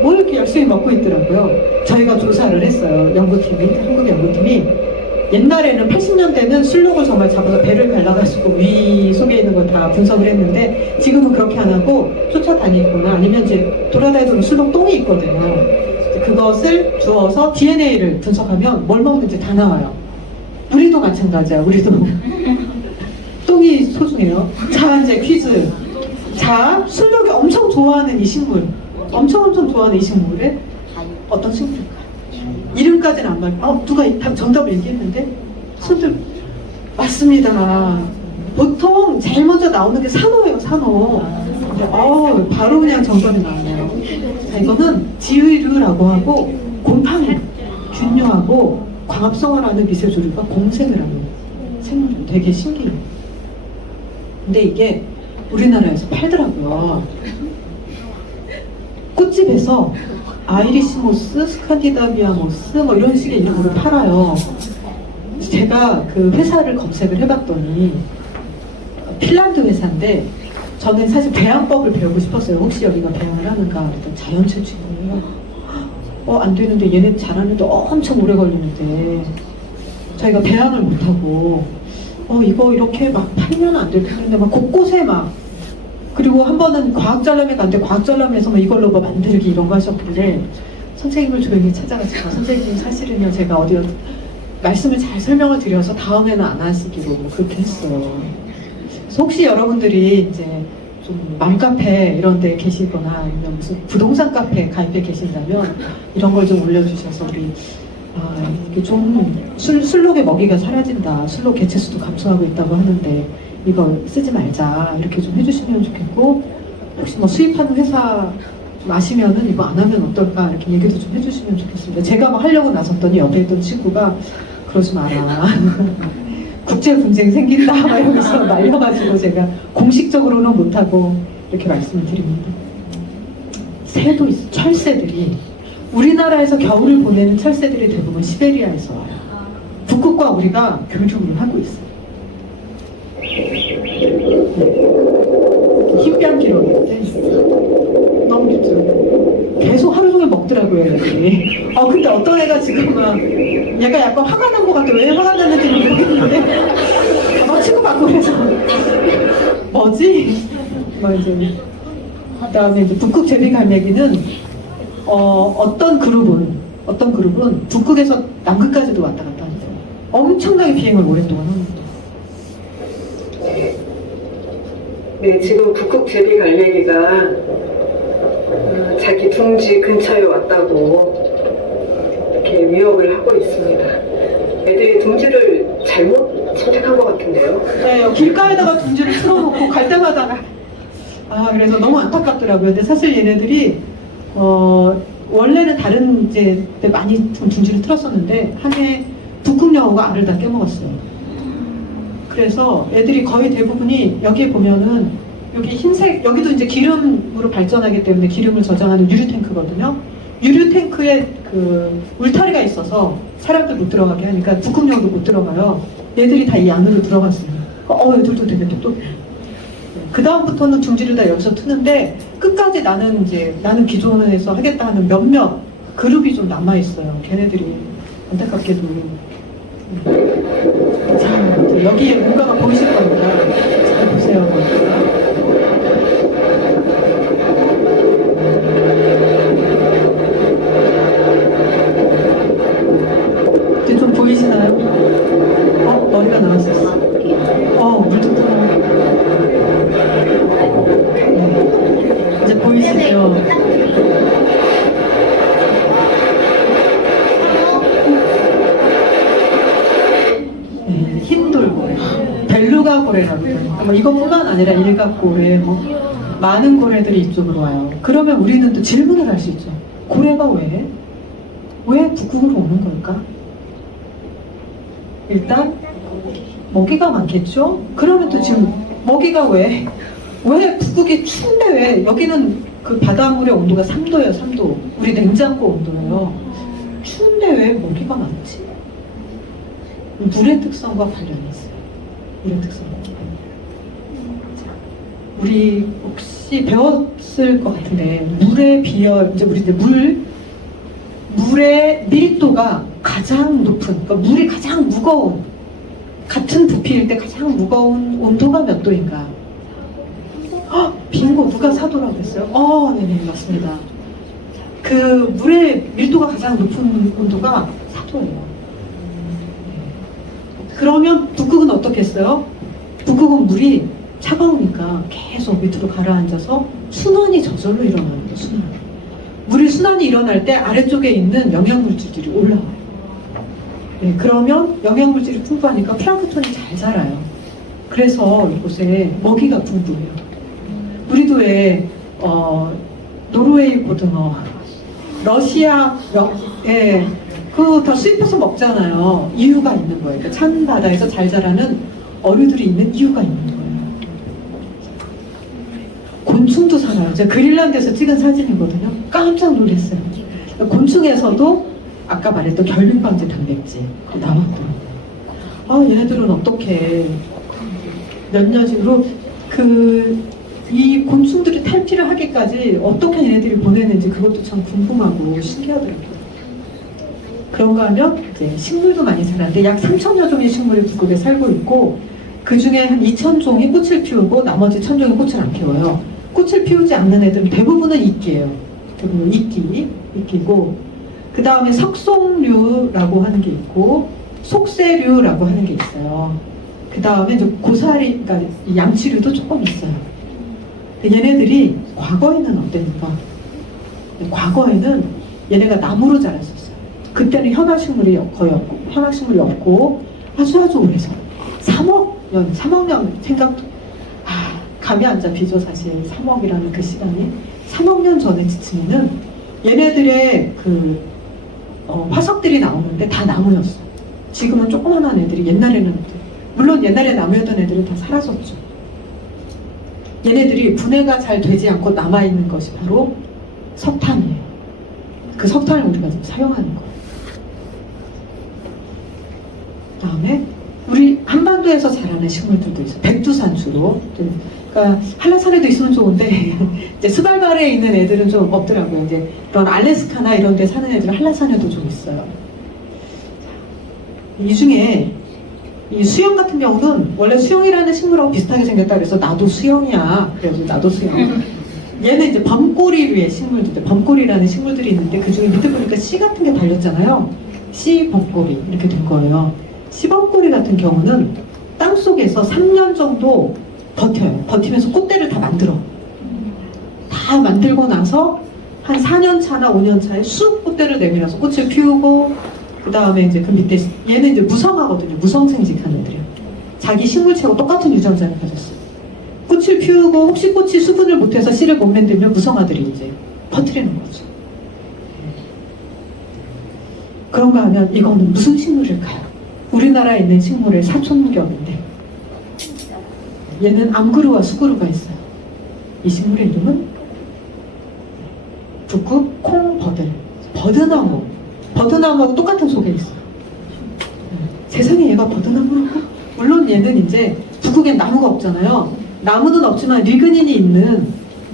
뭘 이렇게 열심히 먹고 있더라고요. 저희가 조사를 했어요. 연구팀이, 한국 연구팀이. 옛날에는 80년대는 술록을 정말 잡아서 배를 갈라가지고 위 속에 있는 걸 다 분석을 했는데 지금은 그렇게 안 하고 쫓아다니거나 아니면 이제 돌아다니는 술록 똥이 있거든요. 그것을 주워서 DNA를 분석하면 뭘 먹는지 다 나와요. 우리도 마찬가지야. 우리도 똥이 소중해요. 자, 이제 퀴즈. 자, 술록이 엄청 좋아하는 이 식물, 엄청 좋아하는 이 식물에 어떤 식물일까요? 이름까지는 안 말해요. 누가 정답을 얘기했는데? 손들 맞습니다. 보통 제일 먼저 나오는 게 산호예요, 산호. 근데 바로 그냥 정답이 나오네요. 자, 이거는 지의류라고 하고 곰팡이, 균류하고 광합성화라는 미세조류가 공생을 하는 생물이에요. 되게 신기해요. 근데 이게 우리나라에서 팔더라고요. 꽃집에서 아이리스모스, 스칸디나비아모스 뭐 이런 식의 이름으로 팔아요. 제가 그 회사를 검색을 해봤더니 핀란드 회사인데 저는 사실 배양법을 배우고 싶었어요. 혹시 여기가 배양을 하는가 그랬더니 자연체 친구예요. 안 되는데 얘네 잘하는데 엄청 오래 걸리는데 저희가 배양을 못하고 이거 이렇게 막 팔면 안 될 텐데 막 곳곳에 막 그리고 한 번은 과학전람회 갔는데 과학전람회에서 뭐 이걸로 뭐 만들기 이런 거 하셨길래 선생님을 조용히 찾아가지고 선생님 사실은요 제가 어디 말씀을 잘 설명을 드려서 다음에는 안 하시기로 뭐 그렇게 했어요. 그래서 혹시 여러분들이 이제 좀 맘카페 이런 데 계시거나 아니면 무슨 부동산 카페 가입해 계신다면 이런 걸 좀 올려주셔서 우리 이게 좀 술록의 먹이가 사라진다, 술록 개체수도 감소하고 있다고 하는데 이거 쓰지 말자 이렇게 좀 해주시면 좋겠고 혹시 뭐 수입하는 회사 좀 아시면은 이거 안 하면 어떨까 이렇게 얘기도 좀 해주시면 좋겠습니다. 제가 뭐 하려고 나섰더니 옆에 있던 친구가 그러지 마라 국제 분쟁 생긴다 막 이러면서 말려가지고 제가 공식적으로는 못하고 이렇게 말씀을 드립니다. 새도 있어. 철새들이 우리나라에서 겨울을 보내는 철새들이 대부분 시베리아에서 와요. 북극과 우리가 교류를 하고 있어요. 흰뺨 기록인데 너무 좋죠. 계속 하루 종일 먹더라고요 애들이. 근데 어떤 애가 지금 막 얘가 약간 화가 난 것 같아. 왜 화가 났는지 모르겠는데 막 치고 받고 그래서 뭐지? 뭐 이제 그다음에 이제 북극 제비갈매기는 어떤 그룹은 북극에서 남극까지도 왔다 갔다 하죠. 엄청나게 비행을 오랫동안 합니다. 네, 지금 북극 제비갈매기가 자기 둥지 근처에 왔다고 이렇게 위협을 하고 있습니다. 애들이 둥지를 잘못 선택한 것 같은데요. 네, 길가에다가 둥지를 틀어놓고 갈 때마다 그래서 너무 안타깝더라고요. 근데 사실 얘네들이 원래는 다른 이제 때 많이 둥지를 틀었었는데 한 해 북극여우가 알을 다 깨먹었어요. 그래서 애들이 거의 대부분이 여기에 보면은 여기 흰색 여기도 이제 기름으로 발전하기 때문에 기름을 저장하는 유류 탱크거든요. 유류 탱크에 그 울타리가 있어서 사람들 못 들어가게 하니까 북극여우도 못 들어가요. 얘들이 다 이 안으로 들어갔어요. 애들도 되게 똑똑해. 그 다음부터는 둥지를 다 여기서 트는데 끝까지 나는 기존에서 하겠다 하는 몇몇 그룹이 좀 남아 있어요. 걔네들이 안타깝게도. 자, 여기에 뭔가가 보이실 겁니다. 잘 보세요. 이제 좀 보이시나요? 보이시죠? 네, 흰돌고래, 벨루가 고래라고 그러니까 뭐 이것뿐만 아니라 일각고래, 뭐 많은 고래들이 이쪽으로 와요. 그러면 우리는 또 질문을 할 수 있죠. 고래가 왜 북극으로 오는 걸까? 일단 먹이가 많겠죠? 그러면 또 지금 먹이가 왜 북극이 추운데 왜 여기는 그 바닷물의 온도가 3도예요, 3도. 우리 냉장고 온도예요. 추운데 왜 먹이가 많지? 물의 특성과 관련이 있어요. 물의 특성과. 우리 혹시 배웠을 것 같은데 물의 비열, 이제 우리 이제 물의 밀도가 가장 높은, 그러니까 물이 가장 무거운, 같은 부피일 때 가장 무거운 온도가 몇 도인가? 빙고, 누가 4도라고 했어요? 네네, 맞습니다. 그 물의 밀도가 가장 높은 온도가 4도예요. 그러면 북극은 어떻겠어요? 북극은 물이 차가우니까 계속 밑으로 가라앉아서 순환이 저절로 일어나는 거예요, 순환. 물이 순환이 일어날 때 아래쪽에 있는 영양물질들이 올라와요. 네, 그러면 영양물질이 풍부하니까 플랑크톤이 잘 자라요. 그래서 이곳에 먹이가 풍부해요. 우리도 왜 노르웨이 고등어, 러시아 그거 다 수입해서 먹잖아요. 이유가 있는 거예요. 그러니까 찬 바다에서 잘 자라는 어류들이 있는 이유가 있는 거예요. 곤충도 살아요. 제가 그린란드에서 찍은 사진이거든요. 깜짝 놀랐어요. 곤충에서도 아까 말했던 결핍방지 단백질 나왔더라고요. 얘네들은 어떻게 몇 년으로 이 곤충들이 탈피를 하기까지 어떻게 얘네들이 보내는지 그것도 참 궁금하고 신기하더라고요. 그런가 하면 이제 식물도 많이 살았는데 약 3,000여 종의 식물이 북극에 살고 있고 그 중에 한 2,000종이 꽃을 피우고 나머지 1,000종이 꽃을 안 피워요. 꽃을 피우지 않는 애들은 대부분은 이끼예요. 대부분 이끼고 그 다음에 석송류라고 하는 게 있고 속새류라고 하는 게 있어요. 그 다음에 이제 고사리, 그러니까 양치류도 조금 있어요. 얘네들이 과거에는 어땠는가? 과거에는 얘네가 나무로 자랐었어요. 그때는 현화식물이 거의 없고, 현화식물이 없고 아주 오래서 3억 년 생각도 감이 안 잡히죠. 사실 3억이라는 그 시간이 3억 년 전에 지치면은 얘네들의 화석들이 나오는데 다 나무였어. 지금은 조그만한 애들이 옛날에는 물론 옛날에 나무였던 애들은 다 사라졌죠. 얘네들이 분해가 잘 되지 않고 남아있는 것이 바로 석탄이에요. 그 석탄을 우리가 지금 사용하는 거예요. 다음에 우리 한반도에서 자라는 식물들도 있어요. 백두산 주로. 그러니까 한라산에도 있으면 좋은데 이제 스발바르에 있는 애들은 좀 없더라고요. 이제 그런 알래스카나 이런 데 사는 애들은 한라산에도 좀 있어요. 이 중에 이 수영 같은 경우는 원래 수영이라는 식물하고 비슷하게 생겼다 그래서 나도 수영이야. 그래서 나도 수영. 얘는 이제 범꼬리류의 식물들, 범꼬리라는 식물들이 있는데 그 중에 밑에 보니까 씨 같은 게 달렸잖아요. 씨 범꼬리 이렇게 된 거예요. 씨 범꼬리 같은 경우는 땅 속에서 3년 정도 버텨요. 버티면서 꽃대를 다 만들어. 다 만들고 나서 한 4년 차나 5년 차에 쑥 꽃대를 내밀어서 꽃을 피우고 그 다음에 이제 그 밑에 얘는 이제 무성하거든요. 무성생식하는 애들이요. 자기 식물체하고 똑같은 유전자를 가졌어요. 꽃을 피우고 혹시 꽃이 수분을 못해서 씨를 못 만들면 무성아들이 이제 퍼뜨리는 거죠. 그런가 하면 이거는 무슨 식물일까요? 우리나라에 있는 식물의 사촌격인데 얘는 암그루와 수그루가 있어요. 이 식물의 이름은 북극 콩버들, 버드나무하고 똑같은 속에 있어요. 세상에 얘가 버드나무라고? 물론 얘는 이제 북극엔 나무가 없잖아요. 나무는 없지만 리그닌이 있는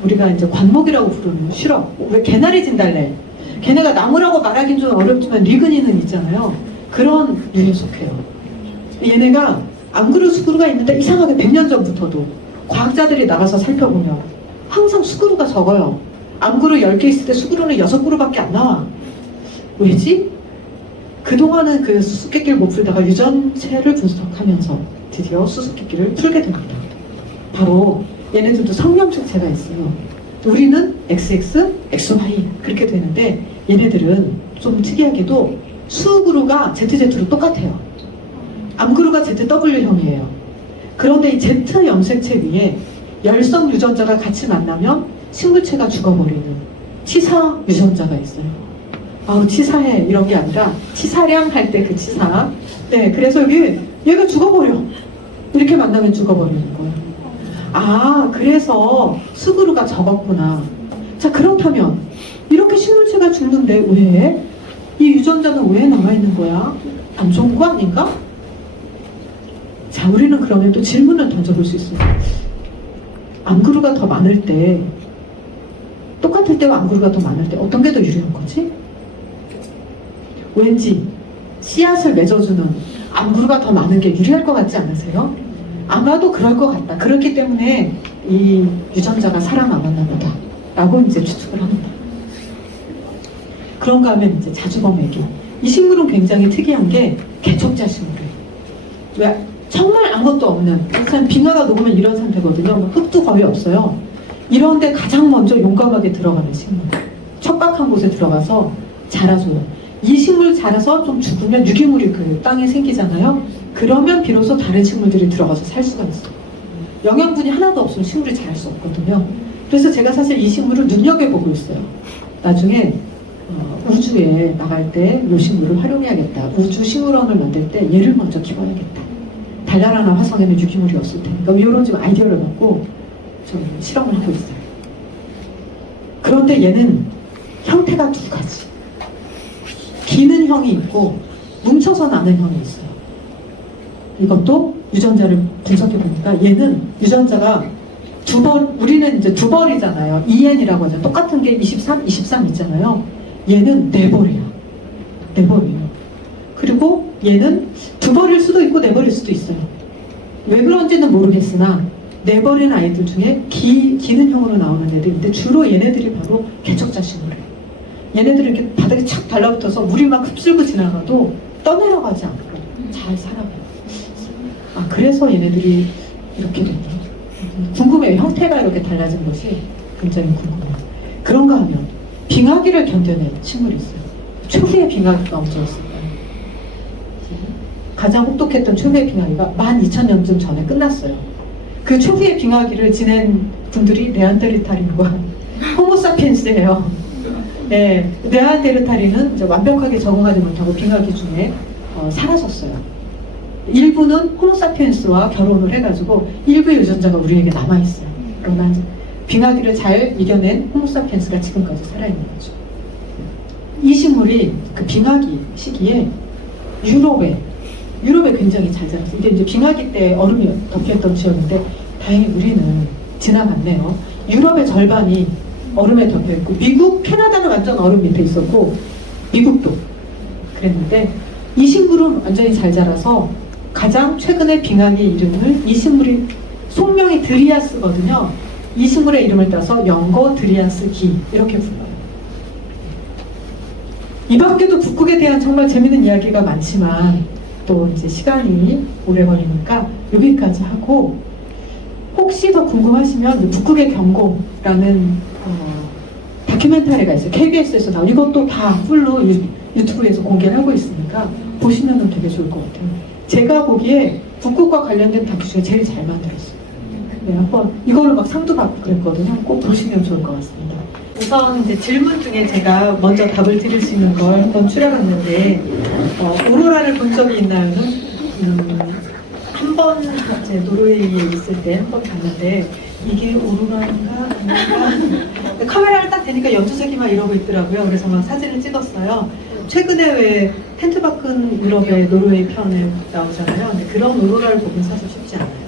우리가 이제 관목이라고 부르는 실업, 왜 개나리 진달래. 걔네가 나무라고 말하긴 좀 어렵지만 리그닌은 있잖아요. 그런 류에 속해요. 얘네가 암그루 수그루가 있는데 이상하게 100년 전부터도 과학자들이 나가서 살펴보면 항상 수그루가 적어요. 암그루 10개 있을 때 수그루는 6그루밖에 안 나와. 왜지? 그동안은 그 수수께끼를 못 풀다가 유전체를 분석하면서 드디어 수수께끼를 풀게 됩니다. 바로 얘네들도 성염축체가 있어요. 우리는 XX, XY 그렇게 되는데 얘네들은 좀 특이하게도 수그루가 ZZ로 똑같아요. 암그루가 ZW형이에요. 그런데 이 Z 염색체 위에 열성 유전자가 같이 만나면 식물체가 죽어버리는 치사 유전자가 있어요. 아우 치사해 이런 게 아니라 치사량 할 때 그 치사. 네, 그래서 여기 얘가 죽어버려. 이렇게 만나면 죽어버리는 거예요. 아, 그래서 수그루가 적었구나. 자, 그렇다면 이렇게 식물체가 죽는데 왜? 이 유전자는 왜 남아있는 거야? 안 좋은 거 아닌가? 자, 우리는 그러면 또 질문을 던져볼 수 있어요. 암그루가 더 많을 때, 똑같을 때와 암그루가 더 많을 때 어떤 게 더 유리한 거지? 왠지 씨앗을 맺어주는 암그루가 더 많은 게 유리할 것 같지 않으세요? 아마도 그럴 것 같다. 그렇기 때문에 이 유전자가 살아남았나 보다 라고 이제 추측을 합니다. 그런가 하면 이제 자주범에게 이 식물은 굉장히 특이한 게 개척자 식물이에요. 왜? 정말 아무것도 없는 산 빙하가 녹으면 이런 상태거든요. 흙도 거의 없어요. 이런데 가장 먼저 용감하게 들어가는 식물. 척박한 곳에 들어가서 자라줘요. 이 식물 자라서 좀 죽으면 유기물이 그 땅에 생기잖아요. 그러면 비로소 다른 식물들이 들어가서 살 수가 있어요. 영양분이 하나도 없으면 식물이 자랄 수 없거든요. 그래서 제가 사실 이 식물을 눈여겨보고 있어요. 나중에 우주에 나갈 때 이 식물을 활용해야겠다. 우주 식물원을 만들 때 얘를 먼저 키워야겠다. 달나라나 화성에는 유기물이 없을 테니까 이런 좀 아이디어를 갖고 좀 실험을 하고 있어요. 그런데 얘는 형태가 두 가지. 기는 형이 있고 뭉쳐서 나는 형이 있어요. 이것도 유전자를 분석해 보니까 얘는 유전자가 두 벌, 우리는 이제 두 벌이잖아요. EN이라고 하죠. 똑같은 게 23, 23 있잖아요. 얘는 네 벌이야. 네 벌이에요. 그리고 얘는 두 벌일 수도 있고 네 벌일 수도 있어요. 왜 그런지는 모르겠으나 네 벌인 아이들 중에 기는 형으로 나오는 애들인데 주로 얘네들이 바로 개척자 식물이에요. 얘네들은 이렇게 바닥에 착 달라붙어서 물이 막 흡수고 지나가도 떠내려가지 않고 잘 살아가요. 아, 그래서 얘네들이 이렇게 됐네요. 궁금해요. 형태가 이렇게 달라진 것이 굉장히 궁금해요. 그런가 하면 빙하기를 견뎌낸 식물이 있어요. 최후의 빙하기가 언제였을까요? 가장 혹독했던 최후의 빙하기가 12,000년쯤 전에 끝났어요. 그 최후의 빙하기를 지낸 분들이 네안데르탈인과 호모사피엔스예요. 네, 네안데르탈인은 이제 완벽하게 적응하지 못하고 빙하기 중에 사라졌어요. 일부는 호모사피엔스와 결혼을 해가지고 일부의 유전자가 우리에게 남아있어요. 그러나 빙하기를 잘 이겨낸 호모사피엔스가 지금까지 살아있는 거죠. 이 식물이 그 빙하기 시기에 유럽에 굉장히 잘 자랐어요. 이게 이제 빙하기 때 얼음이 덮여있던 지역인데 다행히 우리는 지나갔네요. 유럽의 절반이 얼음에 덮여있고 미국, 캐나다는 완전 얼음 밑에 있었고 미국도 그랬는데 이 식물은 완전히 잘 자라서 가장 최근에 빙하기 이름을 이 식물이 속명이 드리아스거든요. 이 식물의 이름을 따서 영거 드리아스 기 이렇게 불러요. 이 밖에도 북극에 대한 정말 재밌는 이야기가 많지만 또 이제 시간이 오래 걸리니까 여기까지 하고 혹시 더 궁금하시면 북극의 경고라는 다큐멘터리가 있어요. KBS에서 나온 이것도 다 풀로 유튜브에서 공개를 하고 있으니까 보시면 되게 좋을 것 같아요. 제가 보기에 북극과 관련된 다큐 중에 제일 잘 만들었어요. 네, 한번 이걸로 막 상도 받고 그랬거든요. 꼭 보시면 좋을 것 같습니다. 우선 이제 질문 중에 제가 먼저 답을 드릴 수 있는 걸 한번 추려봤는데 오로라를 본 적이 있나요는 한 번 이제 노르웨이에 있을 때 한 번 봤는데 이게 오로라인가 아닌가 카메라를 딱 대니까 연두색이 막 이러고 있더라고요. 그래서 막 사진을 찍었어요. 최근에 왜 텐트바큰 유럽의 노르웨이 편에 나오잖아요. 근데 그런 오로라를 보긴 사실 쉽지 않아요.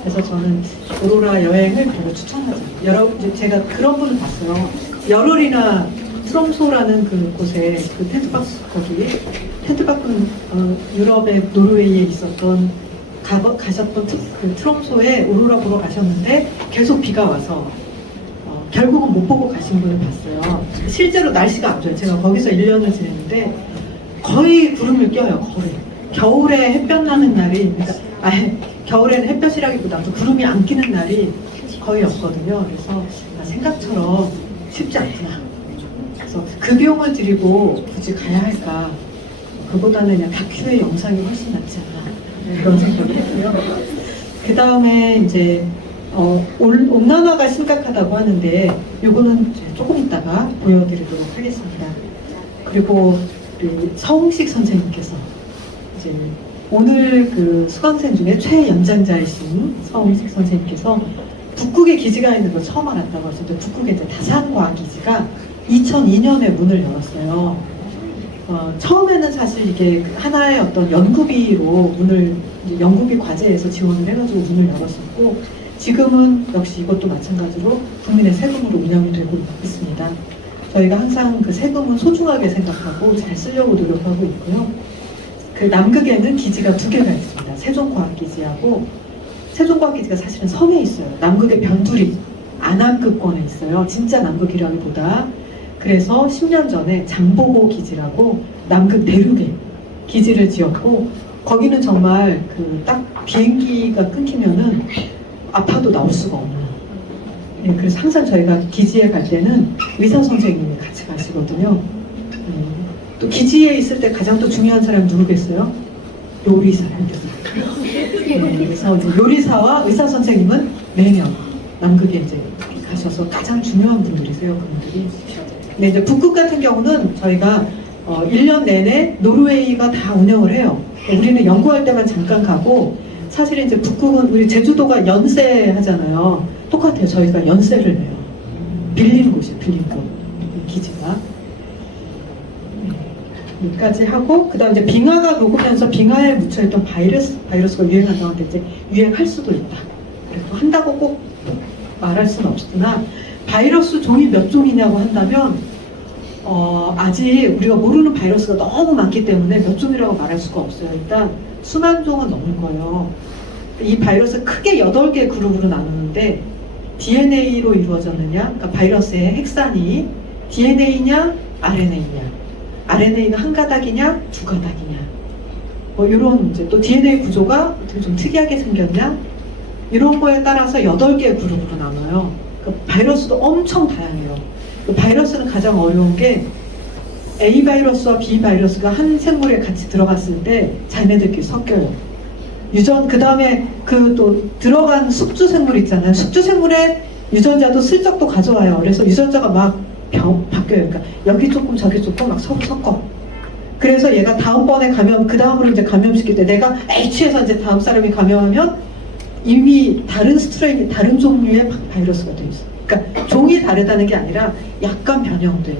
그래서 저는 오로라 여행을 별로 추천하죠. 제가 그런 분을 봤어요. 열흘이나 트롬소라는 그 곳에 그 텐트바큰 유럽의 노르웨이에 있었던 가셨던 그 트롬소에 오로라 보러 가셨는데 계속 비가 와서 결국은 못 보고 가신 분을 봤어요. 실제로 날씨가 안 좋아요. 제가 거기서 1년을 지냈는데 거의 구름을 껴요. 거의. 겨울에 햇볕 나는 날이 겨울에는 햇볕이라기보다도 구름이 안 끼는 날이 거의 없거든요. 그래서 생각처럼 것처럼 쉽지 않구나. 그래서 그 비용을 들이고 굳이 가야 할까? 그보다는 그냥 다큐의 영상이 훨씬 낫지 않나 그런 생각을 했고요. 그 다음에 이제 온난화가 심각하다고 하는데 요거는 조금 이따가 보여드리도록 하겠습니다. 그리고 우리 서홍식 선생님께서 이제 오늘 그 수강생 중에 최연장자이신 서홍식 선생님께서 북극에 기지가 있는 걸 처음 알았다고 하셨는데 북극에 이제 다산과학기지가 2002년에 문을 열었어요. 처음에는 사실 이게 하나의 어떤 연구비로 연구비 과제에서 지원을 해가지고 문을 열었었고 지금은 역시 이것도 마찬가지로 국민의 세금으로 운영이 되고 있습니다. 저희가 항상 그 세금은 소중하게 생각하고 잘 쓰려고 노력하고 있고요. 그 남극에는 기지가 2개가 있습니다. 세종과학기지하고 세종과학기지가 사실은 섬에 있어요. 남극의 변두리 안암극권에 있어요. 진짜 남극이라기보다. 그래서 10년 전에 장보고 기지라고 남극 대륙에 기지를 지었고 거기는 정말 그 딱 비행기가 끊기면은 아파도 나올 수가 없는. 네, 그래서 항상 저희가 기지에 갈 때는 의사 선생님이 같이 가시거든요. 또 기지에 있을 때 가장 또 중요한 사람이 누구겠어요? 요리사입니다. 네, 그래서 이제 요리사와 의사 선생님은 매년 남극에 이제 가셔서 가장 중요한 분들이세요, 그분들이. 근데 이제 북극 같은 경우는 저희가 1년 내내 노르웨이가 다 운영을 해요. 우리는 연구할 때만 잠깐 가고 사실 이제 북극은 우리 제주도가 연세 하잖아요. 똑같아요. 저희가 연세를 내요. 빌린 곳이에요. 빌린 곳. 기지가. 여기까지 하고 그다음 이제 빙하가 녹으면서 빙하에 묻혀있던 바이러스가 유행한다고 하는데 이제 유행할 수도 있다. 그래서 한다고 꼭 말할 수는 없으나 바이러스 종이 몇 종이냐고 한다면 아직 우리가 모르는 바이러스가 너무 많기 때문에 몇 종이라고 말할 수가 없어요. 일단 수만 종은 넘을 거예요. 이 바이러스 크게 8개 그룹으로 나누는데 DNA로 이루어졌느냐, 그러니까 바이러스의 핵산이 DNA냐, RNA냐, RNA가 한 가닥이냐, 두 가닥이냐, 뭐 이런 이제 또 DNA 구조가 어떻게 좀 특이하게 생겼냐, 이런 거에 따라서 8개 그룹으로 나눠요. 그 바이러스도 엄청 다양해요. 그 바이러스는 가장 어려운 게 A 바이러스와 B 바이러스가 한 생물에 같이 들어갔을 때 자기네들끼리 섞여요. 그 다음에 그 또 들어간 숙주 생물 있잖아요. 숙주 생물의 유전자도 슬쩍 또 가져와요. 그래서 유전자가 막 바뀌어요. 그러니까 여기 조금 저기 조금 막 서로 섞어. 그래서 얘가 다음번에 그 다음으로 이제 감염시킬 때 내가 H에서 이제 다음 사람이 감염하면 이미 다른 스트레인, 다른 종류의 바이러스가 돼 있어. 그러니까 종이 다르다는 게 아니라 약간 변형된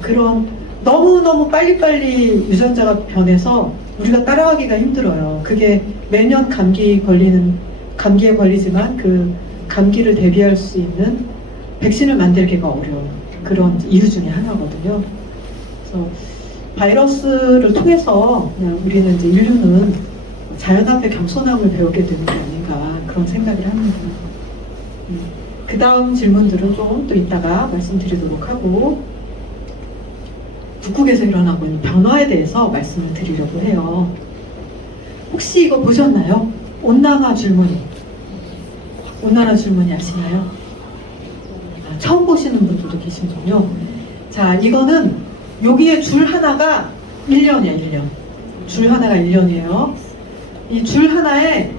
그런 너무너무 빨리빨리 유전자가 변해서 우리가 따라가기가 힘들어요. 그게 매년 감기에 걸리지만 그 감기를 대비할 수 있는 백신을 만들기가 어려운 그런 이유 중에 하나거든요. 그래서 바이러스를 통해서 그냥 우리는 이제 인류는 자연 앞에 겸손함을 배우게 되는 게 아닌가 그런 생각을 합니다. 그 다음 질문들은 좀 또 이따가 말씀드리도록 하고 북극에서 일어나고 있는 변화에 대해서 말씀을 드리려고 해요. 혹시 이거 보셨나요? 온난화 줄무늬. 온난화 줄무늬 아시나요? 처음 보시는 분들도 계시군요. 자, 이거는 여기에 줄 하나가 1년이야, 1년. 줄 하나가 1년이에요. 이 줄 하나에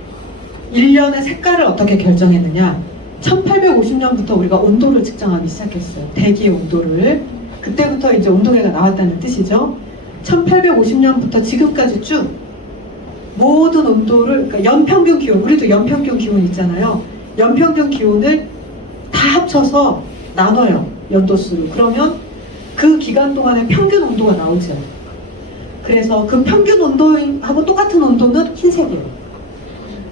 1년의 색깔을 어떻게 결정했느냐. 1850년부터 우리가 온도를 측정하기 시작했어요. 대기의 온도를. 그때부터 이제 온도계가 나왔다는 뜻이죠. 1850년부터 지금까지 쭉 모든 온도를, 그러니까 연평균 기온, 우리도 연평균 기온 있잖아요. 연평균 기온을 다 합쳐서 나눠요. 연도수로. 그러면 그 기간 동안에 평균 온도가 나오죠. 그래서 그 평균 온도하고 똑같은 온도는 흰색이에요.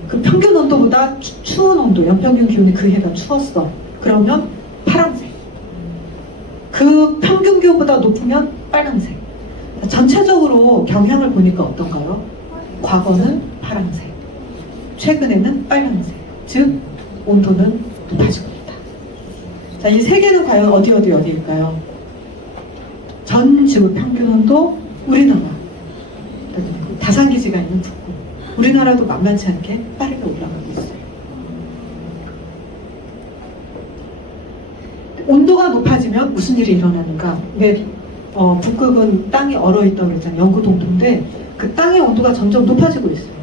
그 평균 온도보다 추운 온도, 연평균 기온이 그 해가 추웠어. 그러면 파란색. 그 평균 기온보다 높으면 빨간색. 전체적으로 경향을 보니까 어떤가요? 과거는 파란색, 최근에는 빨간색. 즉 온도는 높아지고 있다. 자, 이 세 개는 과연 어디일까요? 전 지구 평균 온도, 우리나라 다산기지가 있는 북극. 우리나라도 만만치 않게 빠르게 올라가고 있어요. 온도가 높아지면 무슨 일이 일어나는가? 이게 북극은 땅이 얼어있다고 그랬잖아요. 영구 동토인데 그 땅의 온도가 점점 높아지고 있어요.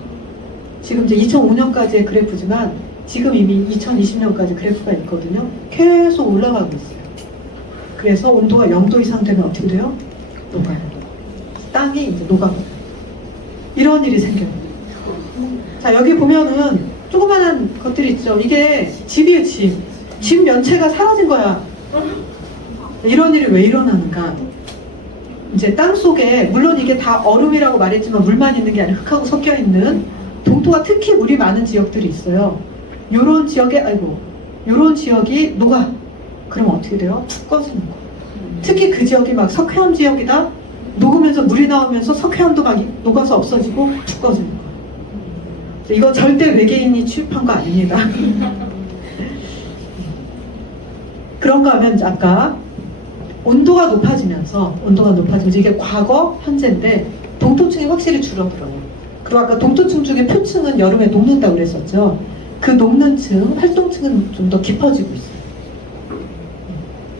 지금 이제 2005년까지의 그래프지만 지금 이미 2020년까지 그래프가 있거든요. 계속 올라가고 있어요. 그래서 온도가 0도 이상 되면 어떻게 돼요? 녹아요. 땅이 이제 녹아버려요. 이런 일이 생겨요. 자, 여기 보면은 조그마한 것들이 있죠. 이게 집이에요, 집. 집 면체가 사라진 거야. 이런 일이 왜 일어나는가? 이제 땅 속에, 물론 이게 다 얼음이라고 말했지만 물만 있는 게 아니라 흙하고 섞여 있는 동토가 특히 물이 많은 지역들이 있어요. 요런 지역에, 요런 지역이 녹아. 그럼 어떻게 돼요? 푹 꺼지는 거예요. 특히 그 지역이 막 석회암 지역이다? 녹으면서 물이 나오면서 석회암도 막 녹아서 없어지고 푹 꺼지는 거예요. 이거 절대 외계인이 취급한 거 아닙니다. 그런가 하면 아까 온도가 높아지면서 이게 과거, 현재인데 동토층이 확실히 줄어들어요. 그리고 아까 동토층 중에 표층은 여름에 녹는다고 그랬었죠. 그 녹는 층, 활동층은 좀 더 깊어지고 있어요.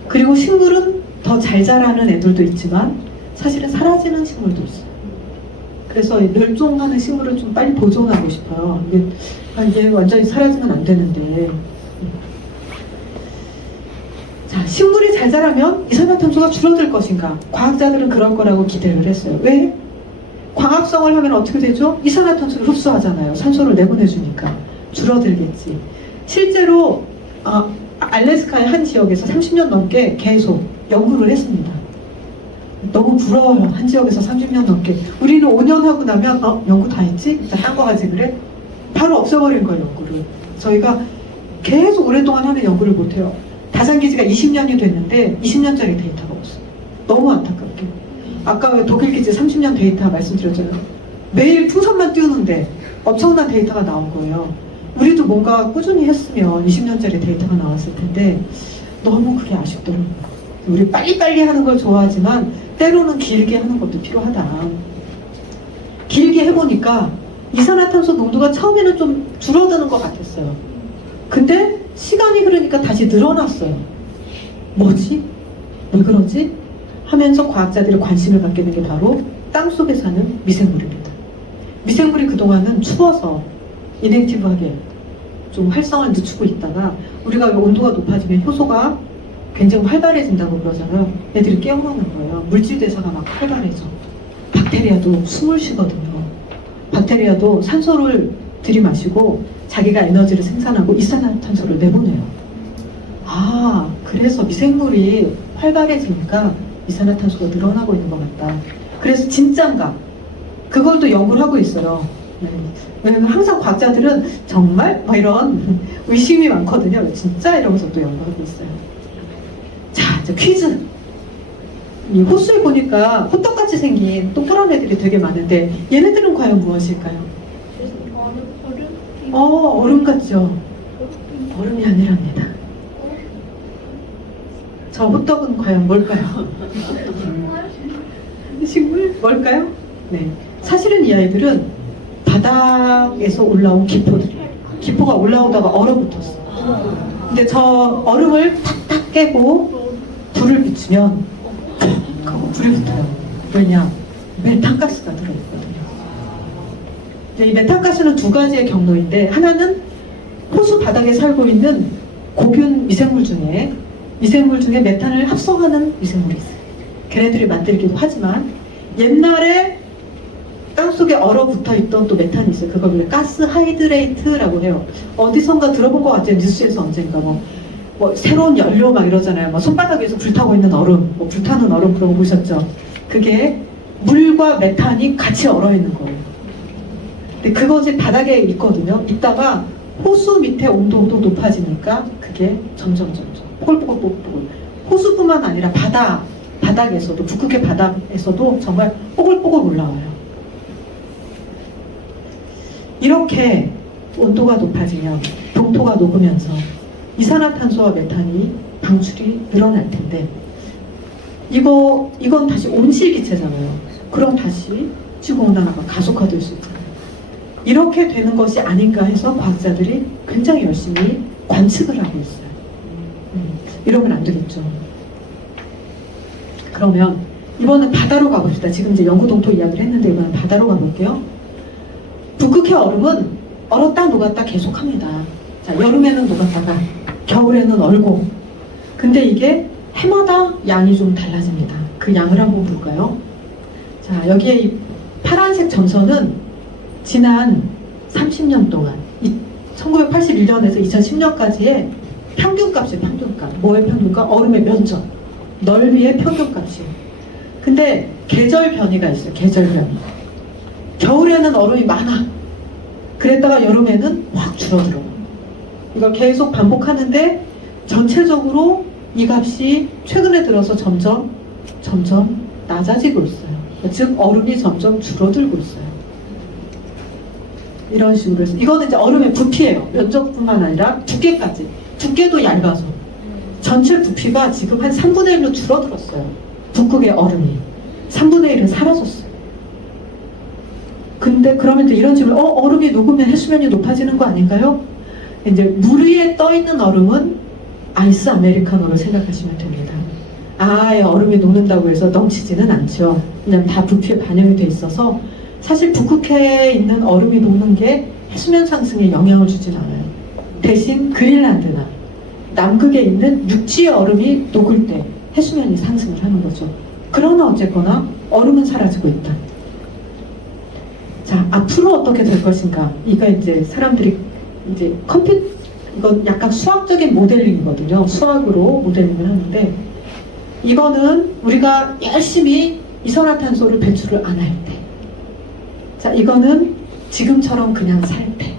그리고 식물은 더 잘 자라는 애들도 있지만 사실은 사라지는 식물도 있어요. 그래서 멸종하는 식물을 좀 빨리 보존하고 싶어요. 이게 완전히 사라지면 안 되는데. 자, 식물이 잘 자라면 이산화탄소가 줄어들 것인가? 과학자들은 그럴 거라고 기대를 했어요. 왜? 광합성을 하면 어떻게 되죠? 이산화탄소를 흡수하잖아요. 산소를 내보내주니까. 줄어들겠지. 실제로 알래스카의 한 지역에서 30년 넘게 계속 연구를 했습니다. 너무 부러워요. 한 지역에서 30년 넘게. 우리는 5년 하고 나면 연구 다 했지? 딴 거 가지 그래? 바로 없애버린 거예요, 연구를. 저희가 계속 오랫동안 하는 연구를 못해요. 다산기지가 20년이 됐는데 20년짜리 데이터가 없어요. 너무 안타깝게. 아까 왜 독일기지 30년 데이터 말씀드렸잖아요. 매일 풍선만 띄우는데 엄청난 데이터가 나온 거예요. 우리도 뭔가 꾸준히 했으면 20년짜리 데이터가 나왔을 텐데 너무 그게 아쉽더라고요. 우리 빨리빨리 하는 걸 좋아하지만 때로는 길게 하는 것도 필요하다. 길게 해보니까 이산화탄소 농도가 처음에는 좀 줄어드는 것 같았어요. 근데 시간이 흐르니까 다시 늘어났어요. 뭐지? 왜 그러지? 하면서 과학자들이 관심을 갖게 된 게 바로 땅속에 사는 미생물입니다. 미생물이 그동안은 추워서 인액티브하게 좀 활성을 늦추고 있다가 우리가 온도가 높아지면 효소가 굉장히 활발해진다고 그러잖아요. 애들이 깨어나는 거예요. 물질 대사가 막 활발해져. 박테리아도 숨을 쉬거든요. 박테리아도 산소를 들이마시고 자기가 에너지를 생산하고 이산화탄소를 내보내요. 그래서 미생물이 활발해지니까 이산화탄소가 늘어나고 있는 것 같다. 그래서 진짠가? 그걸 또 연구를 하고 있어요. 왜냐면 항상 과학자들은 정말 이런 의심이 많거든요. 진짜? 이러면서 또 연구하고 있어요. 자, 이제 퀴즈. 이 호수에 보니까 호떡같이 생긴 동그란 애들이 되게 많은데 얘네들은 과연 무엇일까요? 얼음 같죠? 얼음이 아니랍니다. 저 호떡은 과연 뭘까요? 식물? 뭘까요? 네. 사실은 이 아이들은 바닥에서 올라온 기포들이에요. 기포가 올라오다가 얼어붙었어. 근데 저 얼음을 탁탁 깨고 불을 비추면 불이 붙어요. 왜냐? 메탄가스가 들어있거든요. 이 메탄가스는 두 가지의 경로인데 하나는 호수 바닥에 살고 있는 고균 미생물 중에 메탄을 합성하는 미생물이 있어요. 걔네들이 만들기도 하지만 옛날에 땅속에 얼어붙어 있던 또 메탄이 있어요. 그걸 가스 하이드레이트라고 해요. 어디선가 들어본 것 같아요. 뉴스에서 언젠가 뭐 새로운 연료 막 이러잖아요. 손바닥 위에서 불타고 있는 얼음, 불타는 얼음 그런 거 보셨죠? 그게 물과 메탄이 같이 얼어 있는 거예요. 근데 그것이 바닥에 있거든요. 있다가 호수 밑에 온도도 높아지니까 그게 점점 뽀글뽀글 호수뿐만 아니라 바닥에서도 북극의 바닥에서도 정말 뽀글뽀글 올라와요. 이렇게 온도가 높아지면 동토가 녹으면서 이산화탄소와 메탄이 방출이 늘어날 텐데 이건 다시 온실기체잖아요. 그럼 다시 지구온난화가 가속화될 수 있잖아요. 이렇게 되는 것이 아닌가 해서 과학자들이 굉장히 열심히 관측을 하고 있어요. 이러면 안 되겠죠. 그러면 이번엔 바다로 가봅시다. 지금 이제 영구동토 이야기를 했는데 이번엔 바다로 가볼게요. 북극해 얼음은 얼었다 녹았다 계속합니다. 자, 여름에는 녹았다가 겨울에는 얼고. 근데 이게 해마다 양이 좀 달라집니다. 그 양을 한번 볼까요? 자, 여기에 이 파란색 점선은 지난 30년 동안 1981년에서 2010년까지의 평균값이에요. 평균값. 뭐의 평균값? 얼음의 면적, 넓이의 평균값이에요. 근데 계절 변이가 있어요. 계절 변이. 겨울에는 얼음이 많아. 그랬다가 여름에는 확 줄어들어. 이걸 계속 반복하는데 전체적으로 이 값이 최근에 들어서 점점 낮아지고 있어요. 즉 얼음이 점점 줄어들고 있어요. 이런 식으로 해서 이거는 이제 얼음의 부피예요. 면적뿐만 아니라 두께까지. 두께도 얇아서 전체 부피가 지금 한 3분의 1로 줄어들었어요. 북극의 얼음이 3분의 1은 사라졌어요. 근데 그러면 또 이런 식으로 얼음이 녹으면 해수면이 높아지는 거 아닌가요? 이제 물 위에 떠 있는 얼음은 아이스 아메리카노를 생각하시면 됩니다. 아예 얼음이 녹는다고 해서 넘치지는 않죠. 그냥 다 부피에 반영이 돼 있어서 사실 북극해에 있는 얼음이 녹는 게 해수면 상승에 영향을 주진 않아요. 대신 그린란드나 남극에 있는 육지의 얼음이 녹을 때 해수면이 상승을 하는 거죠. 그러나 어쨌거나 얼음은 사라지고 있다. 자, 앞으로 어떻게 될 것인가? 이거 이제 사람들이 이제 이건 약간 수학적인 모델링이거든요. 수학으로 모델링을 하는데 이거는 우리가 열심히 이산화탄소를 배출을 안 할 때. 자, 이거는 지금처럼 그냥 살 때.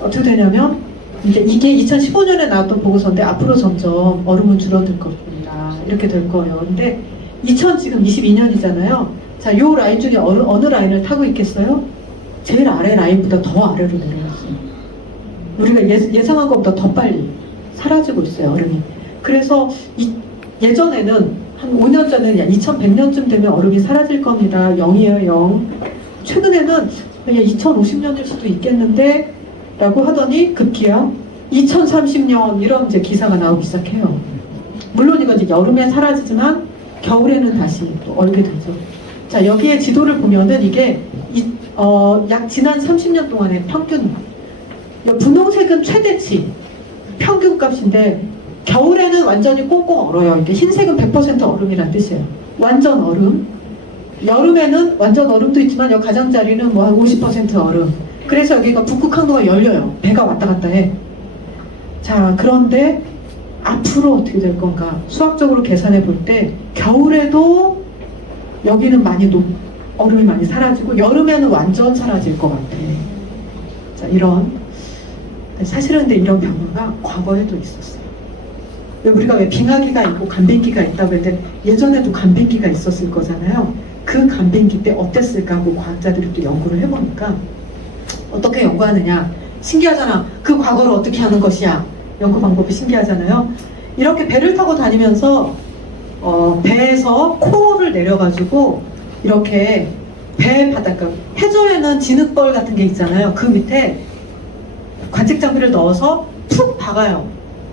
어떻게 되냐면 이제 이게 2015년에 나왔던 보고서인데 앞으로 점점 얼음은 줄어들 겁니다. 이렇게 될 거예요. 근데 지금 22년이잖아요. 자, 요 라인 중에 어느 라인을 타고 있겠어요? 제일 아래 라인보다 더 아래로 내려갔어요. 우리가 예상한 것보다 더 빨리 사라지고 있어요, 얼음이. 그래서 예전에는 한 5년 전에 2100년쯤 되면 얼음이 사라질 겁니다. 0이에요, 0. 최근에는 2050년일 수도 있겠는데 라고 하더니 급기야 2030년 이런 이제 기사가 나오기 시작해요. 물론 이건 이제 여름에 사라지지만 겨울에는 다시 또 얼게 되죠. 자, 여기에 지도를 보면은 이게 약 지난 30년 동안의 평균. 분홍색은 최대치 평균값인데 겨울에는 완전히 꽁꽁 얼어요. 이게 흰색은 100% 얼음이란 뜻이에요. 완전 얼음. 여름에는 완전 얼음도 있지만 여기 가장자리는 뭐 한 50% 얼음. 그래서 여기가 북극 항로가 열려요. 배가 왔다 갔다 해. 자, 그런데 앞으로 어떻게 될 건가? 수학적으로 계산해 볼 때 겨울에도 여기는 얼음이 많이 사라지고 여름에는 완전 사라질 것 같아. 자, 사실은 근데 이런 변화가 과거에도 있었어요. 우리가 왜 빙하기가 있고 간빙기가 있다고 했는데 예전에도 간빙기가 있었을 거잖아요. 그 간빙기 때 어땠을까 하고 과학자들이 또 연구를 해보니까 어떻게 연구하느냐. 신기하잖아. 그 과거를 어떻게 하는 것이야. 연구 방법이 신기하잖아요. 이렇게 배를 타고 다니면서 배에서 코어를 내려가지고 이렇게 배 바닷가, 해저에는 진흙벌 같은 게 있잖아요. 그 밑에 관측장비를 넣어서 푹 박아요.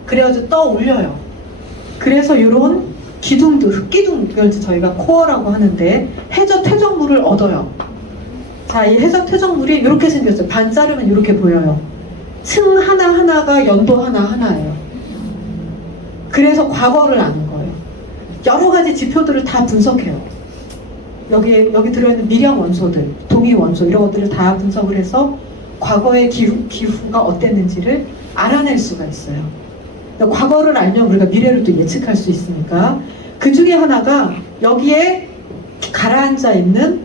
그래가지고 떠 올려요. 그래서 이런 기둥들, 흙기둥, 그걸 저희가 코어라고 하는데 해저 퇴적물을 얻어요. 자, 이 해저 퇴적물이 이렇게 생겼어요. 반 자르면 이렇게 보여요. 층 하나하나가 연도 하나하나예요. 그래서 과거를 아는 거예요. 여러 가지 지표들을 다 분석해요. 여기 들어있는 미량 원소들, 동위 원소 이런 것들을 다 분석을 해서 과거의 기후가 어땠는지를 알아낼 수가 있어요. 과거를 알면 우리가 미래를 또 예측할 수 있으니까 그 중에 하나가 여기에 가라앉아 있는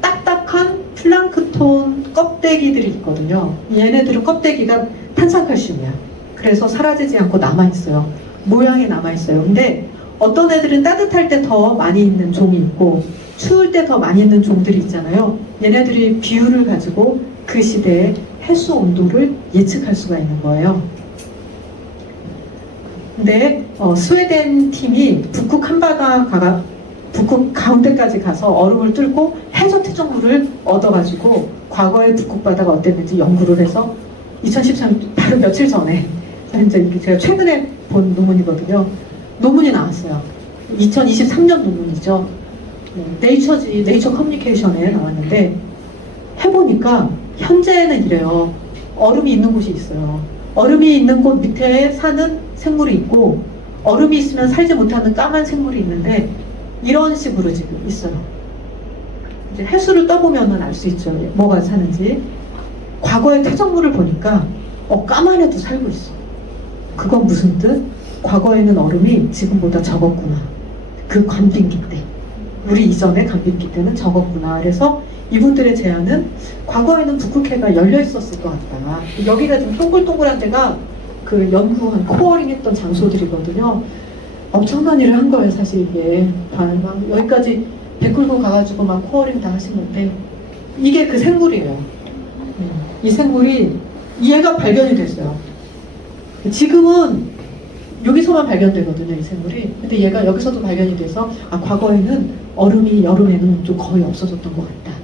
딱딱한 플랑크톤 껍데기들이 있거든요. 얘네들은 껍데기가 탄산칼슘이야. 그래서 사라지지 않고 남아있어요. 모양이 남아있어요. 근데 어떤 애들은 따뜻할 때 더 많이 있는 종이 있고 추울 때 더 많이 있는 종들이 있잖아요. 얘네들이 비율을 가지고 그 시대의 해수 온도를 예측할 수가 있는 거예요. 근데 스웨덴 팀이 북극 가운데까지 가서 얼음을 뚫고 해저 퇴적물을 얻어가지고 과거의 북극 바다가 어땠는지 연구를 해서 2013년 바로 며칠 전에 이제 이게 제가 최근에 본 논문이거든요. 논문이 나왔어요. 2023년 논문이죠. 네이처 커뮤니케이션에 나왔는데 해보니까 현재는 이래요. 얼음이 있는 곳이 있어요. 얼음이 있는 곳 밑에 사는 생물이 있고 얼음이 있으면 살지 못하는 까만 생물이 있는데 이런 식으로 지금 있어요. 이제 해수를 떠보면 알 수 있죠. 뭐가 사는지. 과거의 퇴적물을 보니까 까만 애도 살고 있어. 그건 무슨 뜻? 과거에는 얼음이 지금보다 적었구나. 그 간빙기 때. 우리 이전에 간빙기 때는 적었구나. 그래서 이분들의 제안은 과거에는 북극해가 열려 있었을 것 같다. 여기가 좀 동글동글한 데가 그 연구한 코어링 했던 장소들이거든요. 엄청난 일을 한 거예요, 사실 이게. 막 여기까지 배 끌고 가가지고 막 코어링 다 하신 건데 이게 그 생물이에요. 이 생물이 얘가 발견이 됐어요. 지금은 여기서만 발견되거든요, 이 생물이. 근데 얘가 여기서도 발견이 돼서 과거에는 얼음이 여름에는 좀 거의 없어졌던 것 같다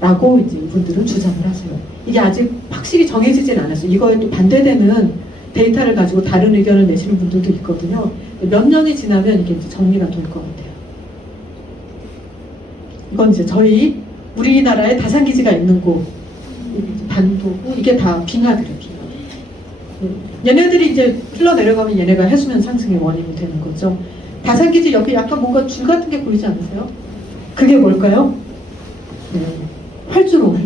라고 이제 이분들은 주장을 하세요. 이게 아직 확실히 정해지진 않았어요. 이거에 또 반대되는 데이터를 가지고 다른 의견을 내시는 분들도 있거든요. 몇 년이 지나면 이게 이제 정리가 될 것 같아요. 이건 이제 저희 우리나라에 다산기지가 있는 곳 반도고 이게 다 빙하들이에요. 빙하. 얘네들이 이제 흘러내려가면 얘네가 해수면 상승의 원인이 되는 거죠. 다산기지 옆에 약간 뭔가 줄 같은 게 보이지 않으세요? 그게 뭘까요? 활주로.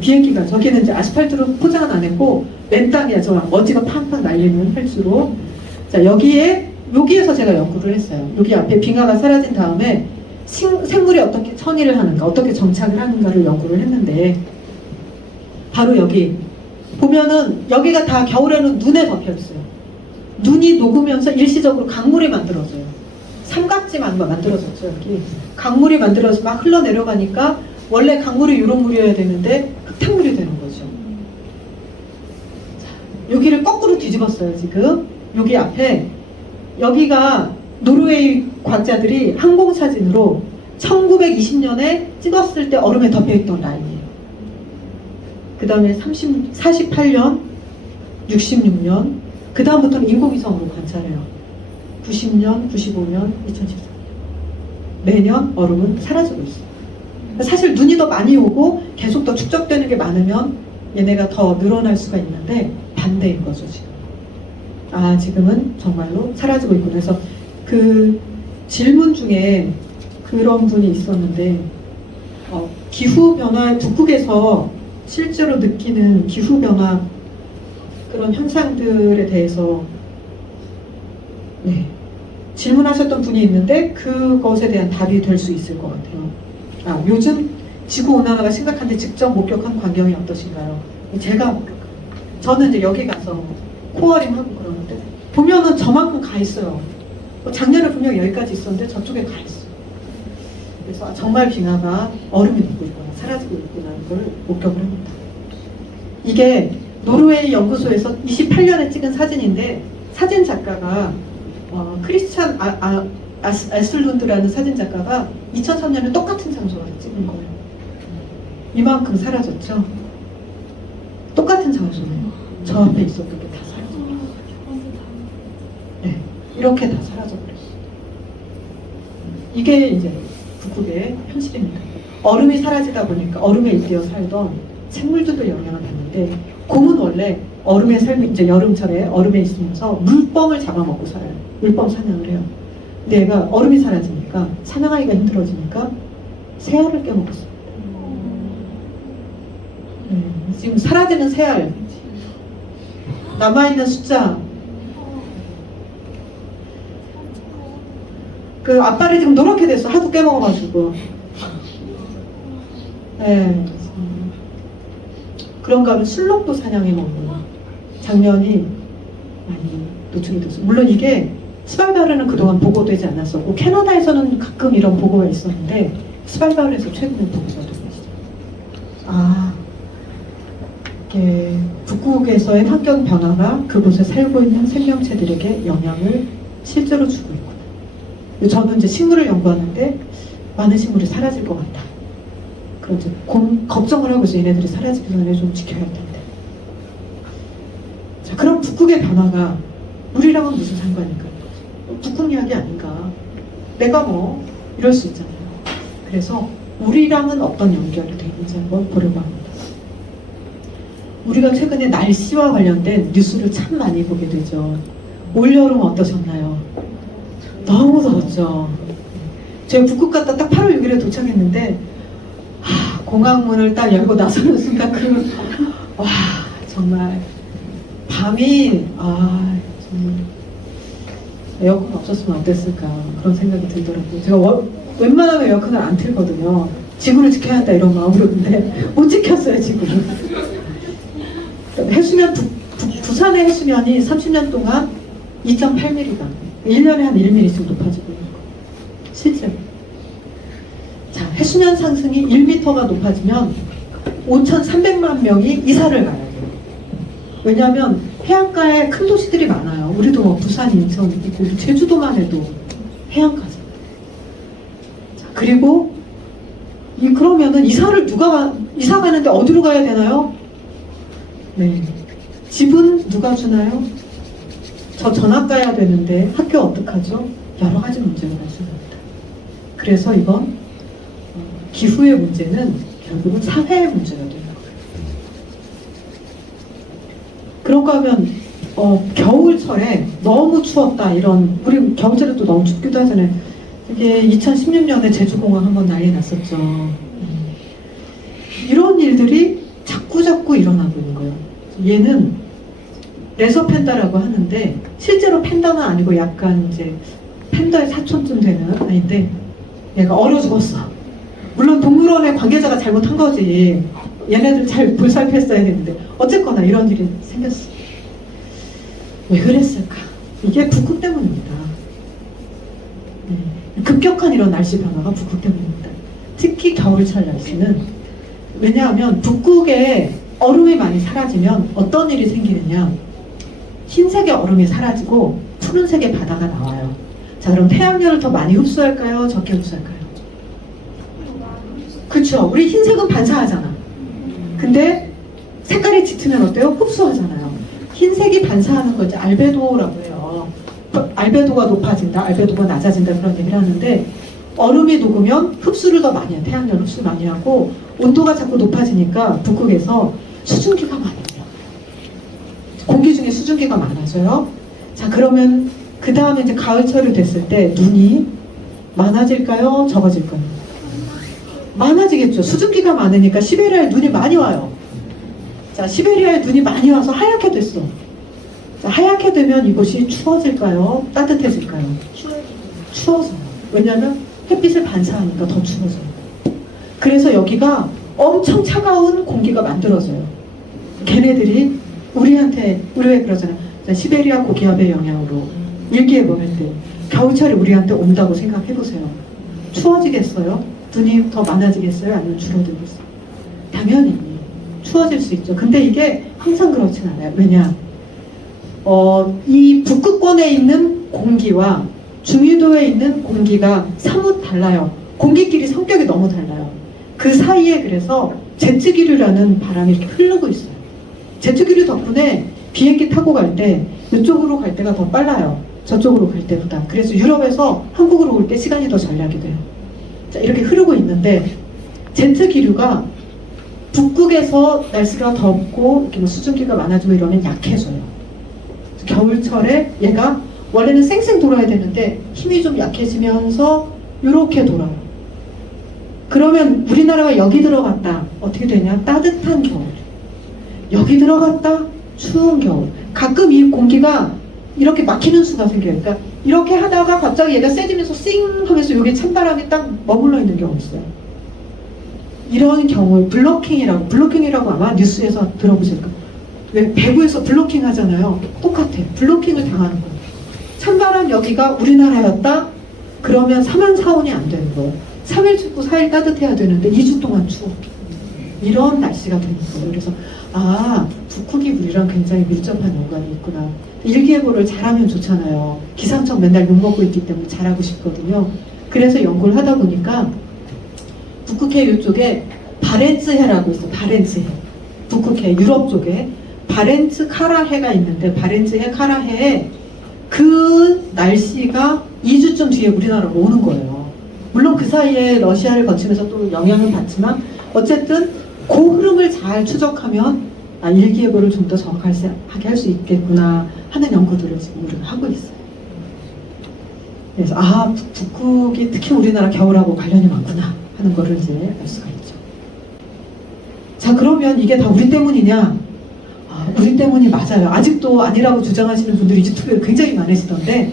비행기가 저기는 이제 아스팔트로 포장은 안 했고 맨 땅이야. 저 먼지가 팡팡 날리는 활주로. 자, 여기에서 제가 연구를 했어요. 여기 앞에 빙하가 사라진 다음에 생물이 어떻게 천의를 하는가, 어떻게 정착을 하는가를 연구를 했는데 바로 여기 보면은 여기가 다 겨울에는 눈에 덮여 있어요. 눈이 녹으면서 일시적으로 강물이 만들어져요. 삼각지만 만들어졌죠. 여기 강물이 만들어서 막 흘러내려가니까 원래 강물이 이런 물이어야 되는데 흙탕물이 되는 거죠. 자, 여기를 거꾸로 뒤집었어요. 지금 여기 앞에 여기가 노르웨이 과학자들이 항공사진으로 1920년에 찍었을 때 얼음에 덮여있던 라인이에요. 그 다음에 48년, 66년, 그 다음부터는 인공위성으로 관찰해요. 90년, 95년, 2014년. 매년 얼음은 사라지고 있어요. 사실 눈이 더 많이 오고 계속 더 축적되는 게 많으면 얘네가 더 늘어날 수가 있는데 반대인 거죠, 지금. 지금은 정말로 사라지고 있구나. 그래서 그 질문 중에 그런 분이 있었는데 기후변화, 북극에서 실제로 느끼는 기후변화 그런 현상들에 대해서 질문하셨던 분이 있는데 그것에 대한 답이 될 수 있을 것 같아요. 요즘 지구온난화가 심각한데 직접 목격한 광경이 어떠신가요? 저는 이제 여기 가서 코어링 하고 그러는데 보면은 저만큼 가 있어요. 작년에 분명 여기까지 있었는데 저쪽에 가 있어요. 그래서 정말 빙하가 얼음이 녹고 있구나, 사라지고 있구나 이걸 목격을 합니다. 이게 노르웨이 연구소에서 28년에 찍은 사진인데 사진 작가가 크리스찬 아슬룬드라는 사진 작가가 2003년에 똑같은 장소에서 찍은 거예요. 이만큼 사라졌죠. 똑같은 장소예요. 저 앞에 있었던 게 다 사라졌어요. 이렇게 다 사라져버렸어요. 이게 이제 북극의 현실입니다. 얼음이 사라지다 보니까 얼음에 잇대어 살던 생물들도 영향을 받는데 곰은 원래 얼음에 살면 이제 여름철에 얼음에 있으면서 물범을 잡아먹고 살아요. 물범 사냥을 해요. 근데 얘가 얼음이 사라지니까 사냥하기가 힘들어지니까 새알을 깨먹었어요. 지금 사라지는 새알, 남아있는 숫자, 그 앞발이 지금 노랗게 됐어. 하도 깨먹어가지고. 그런가 하면 술록도 사냥해 먹는 장면이 많이 노출이 됐어요. 물론 이게 스발바르는 그동안 보고되지 않았었고 캐나다에서는 가끔 이런 보고가 있었는데 스발바르에서 최근에 보고가 되고 있어요. 이게 북극에서의 환경 변화가 그곳에 살고 있는 생명체들에게 영향을 실제로 주고 있구나. 저는 이제 식물을 연구하는데 많은 식물이 사라질 것 같다. 그런 이제 걱정을 하고 있어요. 얘네들이 사라지기 전에 좀 지켜야 할 텐데. 자, 자, 그럼 북극의 변화가 우리랑은 무슨 상관일까요? 북극 이야기 아닌가? 내가 뭐 이럴 수 있잖아요. 그래서 우리랑은 어떤 연결이 되어 있는지 한번 보려고 합니다. 우리가 최근에 날씨와 관련된 뉴스를 참 많이 보게 되죠. 올여름 어떠셨나요? 너무 더웠죠. 제가 북극 갔다 딱 8월 6일에 도착했는데 공항문을 딱 열고 나서는 순간 와 정말 밤이 정말 에어컨 없었으면 어땠을까 그런 생각이 들더라고요. 제가 웬만하면 에어컨을 안 틀거든요. 지구를 지켜야 한다 이런 마음으로. 근데 못 지켰어요 지구를. 해수면 부산의 해수면이 30년 동안 2.8mm가 1년에 한 1mm씩 높아지고 있는 거예요. 실제로. 자, 해수면 상승이 1m가 높아지면 5,300만 명이 이사를 가야 돼요. 왜냐하면 해안가에 큰 도시들이 많아요. 우리도 뭐 부산, 인천 있고 제주도만 해도 해안가잖아요. 자, 그리고 그러면은 이사 가는데 어디로 가야 되나요? 네. 집은 누가 주나요? 저 전학 가야 되는데 학교 어떡하죠? 여러 가지 문제가 발생합니다. 그래서 이건 기후의 문제는 결국은 사회의 문제가 되는 거예요. 그런가 하면 겨울철에 너무 추웠다 이런 우리 겨울철에 또 너무 춥기도 하잖아요. 이게 2016년에 제주공항 한번 난리 났었죠. 이런 일들이 자꾸 일어나고 있는 거예요. 얘는 레서 팬다라고 하는데 실제로 팬다는 아니고 약간 이제 팬다의 사촌쯤 되는 아이인데 얘가 얼어 죽었어. 물론 동물원의 관계자가 잘못한 거지. 얘네들 잘 볼살폈어야 되는데 어쨌거나 이런 일이 생겼어. 왜 그랬을까? 이게 북극 때문입니다. 급격한 이런 날씨 변화가 북극 때문입니다. 특히 겨울철 날씨는 왜냐하면 북극에 얼음이 많이 사라지면 어떤 일이 생기느냐, 흰색의 얼음이 사라지고 푸른색의 바다가 나와요. 자, 그럼 태양열을 더 많이 흡수할까요? 적게 흡수할까요? 그렇죠. 우리 흰색은 반사하잖아. 근데 색깔이 짙으면 어때요? 흡수하잖아요. 흰색이 반사하는 거 이제 알베도라고 해요. 알베도가 높아진다, 알베도가 낮아진다 그런 얘기를 하는데 얼음이 녹으면 흡수를 더 많이 해요. 태양열 흡수 많이 하고 온도가 자꾸 높아지니까 북극에서 수증기가 많아져요. 공기 중에 수증기가 많아져요. 자, 그러면 그 다음에 이제 가을철이 됐을 때 눈이 많아질까요? 적어질까요? 많아지겠죠. 수증기가 많으니까 시베리아에 눈이 많이 와요. 자, 시베리아에 눈이 많이 와서 하얗게 됐어. 자, 하얗게 되면 이곳이 추워질까요? 따뜻해질까요? 추워져요. 왜냐하면 햇빛을 반사하니까 더 추워져요. 그래서 여기가 엄청 차가운 공기가 만들어져요. 걔네들이 우리한테, 우리 왜 그러잖아요. 시베리아 고기압의 영향으로 일기예보 할 때 겨울철이 우리한테 온다고 생각해보세요. 추워지겠어요? 눈이 더 많아지겠어요? 아니면 줄어들겠어요? 당연히 추워질 수 있죠. 근데 이게 항상 그렇진 않아요. 왜냐? 이 북극권에 있는 공기와 중위도에 있는 공기가 사뭇 달라요. 공기끼리 성격이 너무 달라요. 그 사이에 그래서 제트기류라는 바람이 이렇게 흐르고 있어요. 제트기류 덕분에 비행기 타고 갈 때 이쪽으로 갈 때가 더 빨라요. 저쪽으로 갈 때보다. 그래서 유럽에서 한국으로 올 때 시간이 더 전략이 돼요. 자, 이렇게 흐르고 있는데 제트기류가 북극에서 날씨가 덥고 이렇게 뭐 수증기가 많아지고 이러면 약해져요. 겨울철에 얘가 원래는 쌩쌩 돌아야 되는데 힘이 좀 약해지면서 이렇게 돌아요. 그러면 우리나라가 여기 들어갔다. 어떻게 되냐? 따뜻한 겨울. 여기 들어갔다. 추운 겨울. 가끔 이 공기가 이렇게 막히는 수가 생겨요. 그러니까 이렇게 하다가 갑자기 얘가 세지면서 싱 하면서 여기 찬바람이 딱 머물러 있는 경우 있어요. 이런 경우 블로킹이라고 아마 뉴스에서 들어보실 거예요. 왜 배구에서 블로킹 하잖아요. 똑같아. 블로킹을 당하는 거예요. 찬바람 여기가 우리나라였다? 그러면 3월 4온이 안 되는 거예요. 3일 춥고 4일 따뜻해야 되는데 2주 동안 추워. 이런 날씨가 되는 거예요. 그래서 북극이 우리랑 굉장히 밀접한 연관이 있구나. 일기예보를 잘하면 좋잖아요. 기상청 맨날 욕먹고 있기 때문에 잘하고 싶거든요. 그래서 연구를 하다 보니까 북극해 이쪽에 바렌츠해라고 있어요. 바렌츠해. 북극해 유럽 쪽에 바렌츠 카라해가 있는데 바렌츠해 카라해에 그 날씨가 2주쯤 뒤에 우리나라로 오는 거예요. 물론 그 사이에 러시아를 거치면서 또 영향을 받지만 어쨌든 그 흐름을 잘 추적하면 일기예보를 좀 더 정확하게 할 수 있겠구나 하는 연구들을 지금 우리가 하고 있어요. 그래서 북극이 특히 우리나라 겨울하고 관련이 많구나 하는 거를 이제 알 수가 있죠. 자, 그러면 이게 다 우리 때문이냐? 우리 때문이 맞아요. 아직도 아니라고 주장하시는 분들이 유튜브에 굉장히 많으시던데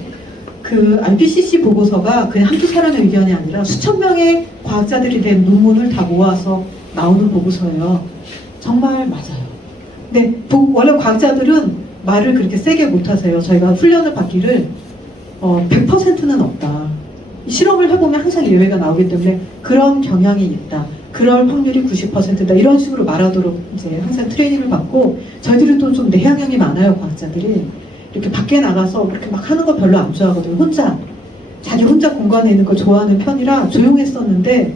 그 IPCC 보고서가 그냥 한두 사람의 의견이 아니라 수천 명의 과학자들이 낸 논문을 다 모아서 나오는 보고서예요. 정말 맞아요. 근데 원래 과학자들은 말을 그렇게 세게 못하세요. 저희가 훈련을 받기를 100%는 없다. 실험을 해보면 항상 예외가 나오기 때문에 그런 경향이 있다. 그럴 확률이 90%다. 이런 식으로 말하도록 이제 항상 트레이닝을 받고 저희들이 또 좀 내향형이 많아요. 과학자들이. 이렇게 밖에 나가서 그렇게 막 하는 거 별로 안 좋아하거든요. 자기 혼자 공간에 있는 걸 좋아하는 편이라 조용했었는데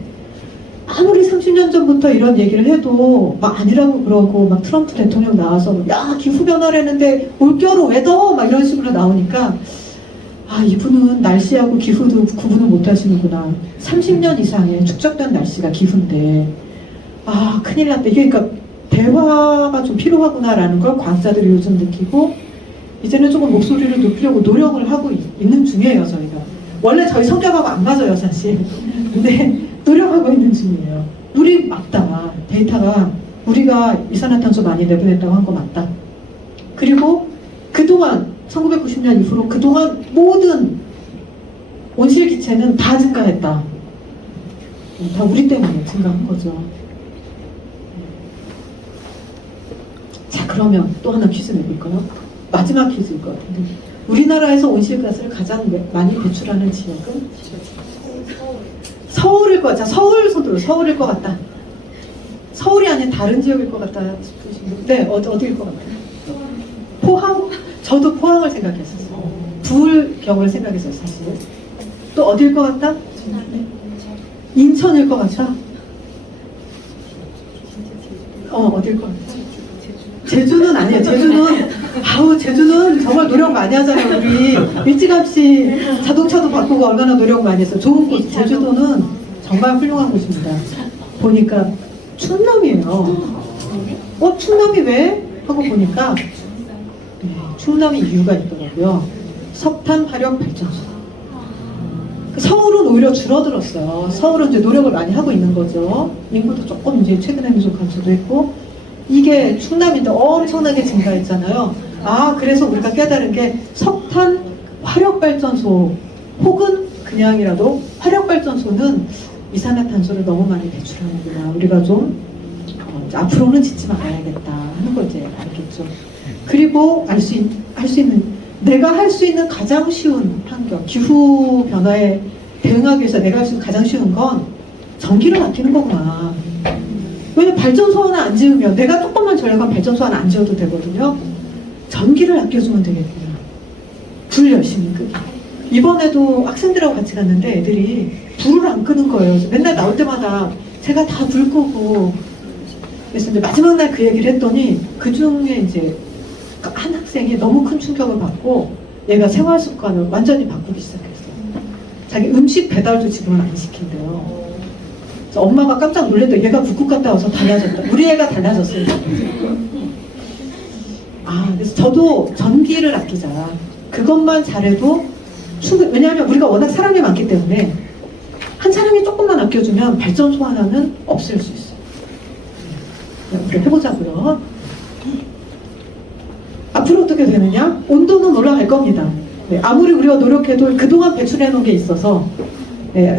아무리 30년 전부터 이런 얘기를 해도 막 아니라고 그러고 막 트럼프 대통령 나와서 야 기후변화라는데 올겨울 왜 더워? 막 이런 식으로 나오니까 이분은 날씨하고 기후도 구분을 못 하시는구나. 30년 이상의 축적된 날씨가 기후인데 큰일 났다. 이게 그러니까 대화가 좀 필요하구나라는 걸 과학자들이 요즘 느끼고 이제는 조금 목소리를 높이려고 노력을 하고 있는 중이에요. 저희가 원래 저희 성격하고 안 맞아요 사실. 근데 노력하고 있는 중이에요. 우리 맞다. 데이터가 우리가 이산화탄소 많이 내보냈다고 한 거 맞다. 그리고 그동안 1990년 이후로 그동안 모든 온실 기체는 다 증가했다. 다 우리 때문에 증가한 거죠. 자, 그러면 또 하나 퀴즈 내볼까요? 마지막 퀴즈일 것 같은데 우리나라에서 온실가스를 가장 많이 배출하는 지역은? 서울일 것 같아. 서울 손들어. 서울일 것 같다. 서울이 아닌 다른 지역일 것 같다 싶으신 분? 네, 어디일 것 같아요? 포항? 저도 포항을 생각했었어요. 부울경을 생각했어요, 사실. 또 어딜 것 같다? 인천일 것 같다? 어딜 것 같다? 제주는 아니에요. 제주는 정말 노력 많이 하잖아요. 우리 일찌감치 자동차도 바꾸고 얼마나 노력 많이 했어요. 좋은 곳. 제주도는 정말 훌륭한 곳입니다. 보니까 충남이에요. 충남이 왜? 하고 보니까 충남이 이유가 있더라고요. 석탄 화력 발전소. 서울은 오히려 줄어들었어요. 서울은 이제 노력을 많이 하고 있는 거죠. 인구도 조금 이제 최근에는 좀 감소도 했고 이게 충남인데 엄청나게 증가했잖아요. 그래서 우리가 깨달은 게 석탄 화력 발전소 혹은 그냥이라도 화력 발전소는 이산화탄소를 너무 많이 배출하는구나. 우리가 좀 앞으로는 짓지 말아야겠다 하는 걸 이제 알겠죠. 그리고 할 수 있는 내가 할 수 있는 가장 쉬운 환경, 기후 변화에 대응하기 위해서 내가 할 수 있는 가장 쉬운 건 전기를 아끼는 거구나. 왜냐면 발전소 하나 안 지으면 내가 조금만 절약한 발전소 하나 안 지어도 되거든요. 전기를 아껴주면 되겠구나. 불 열심히 끄기. 이번에도 학생들하고 같이 갔는데 애들이 불을 안 끄는 거예요. 맨날 나올 때마다 제가 다 불 끄고 그래서 이제 마지막 날 그 얘기를 했더니 그 중에 이제 한 학생이 너무 큰 충격을 받고 얘가 생활 습관을 완전히 바꾸기 시작했어요. 자기 음식 배달도 지금은 안 시킨대요. 그래서 엄마가 깜짝 놀랐대. 얘가 북극 갔다 와서 달라졌다. 우리 애가 달라졌어요. 그래서 저도 전기를 아끼자. 그것만 잘해도 충분히, 왜냐하면 우리가 워낙 사람이 많기 때문에 한 사람이 조금만 아껴주면 발전소 하나는 없앨 수 있어요. 우리 해보자고요. 앞으로 어떻게 되느냐? 온도는 올라갈 겁니다. 아무리 우리가 노력해도 그동안 배출해 놓은 게 있어서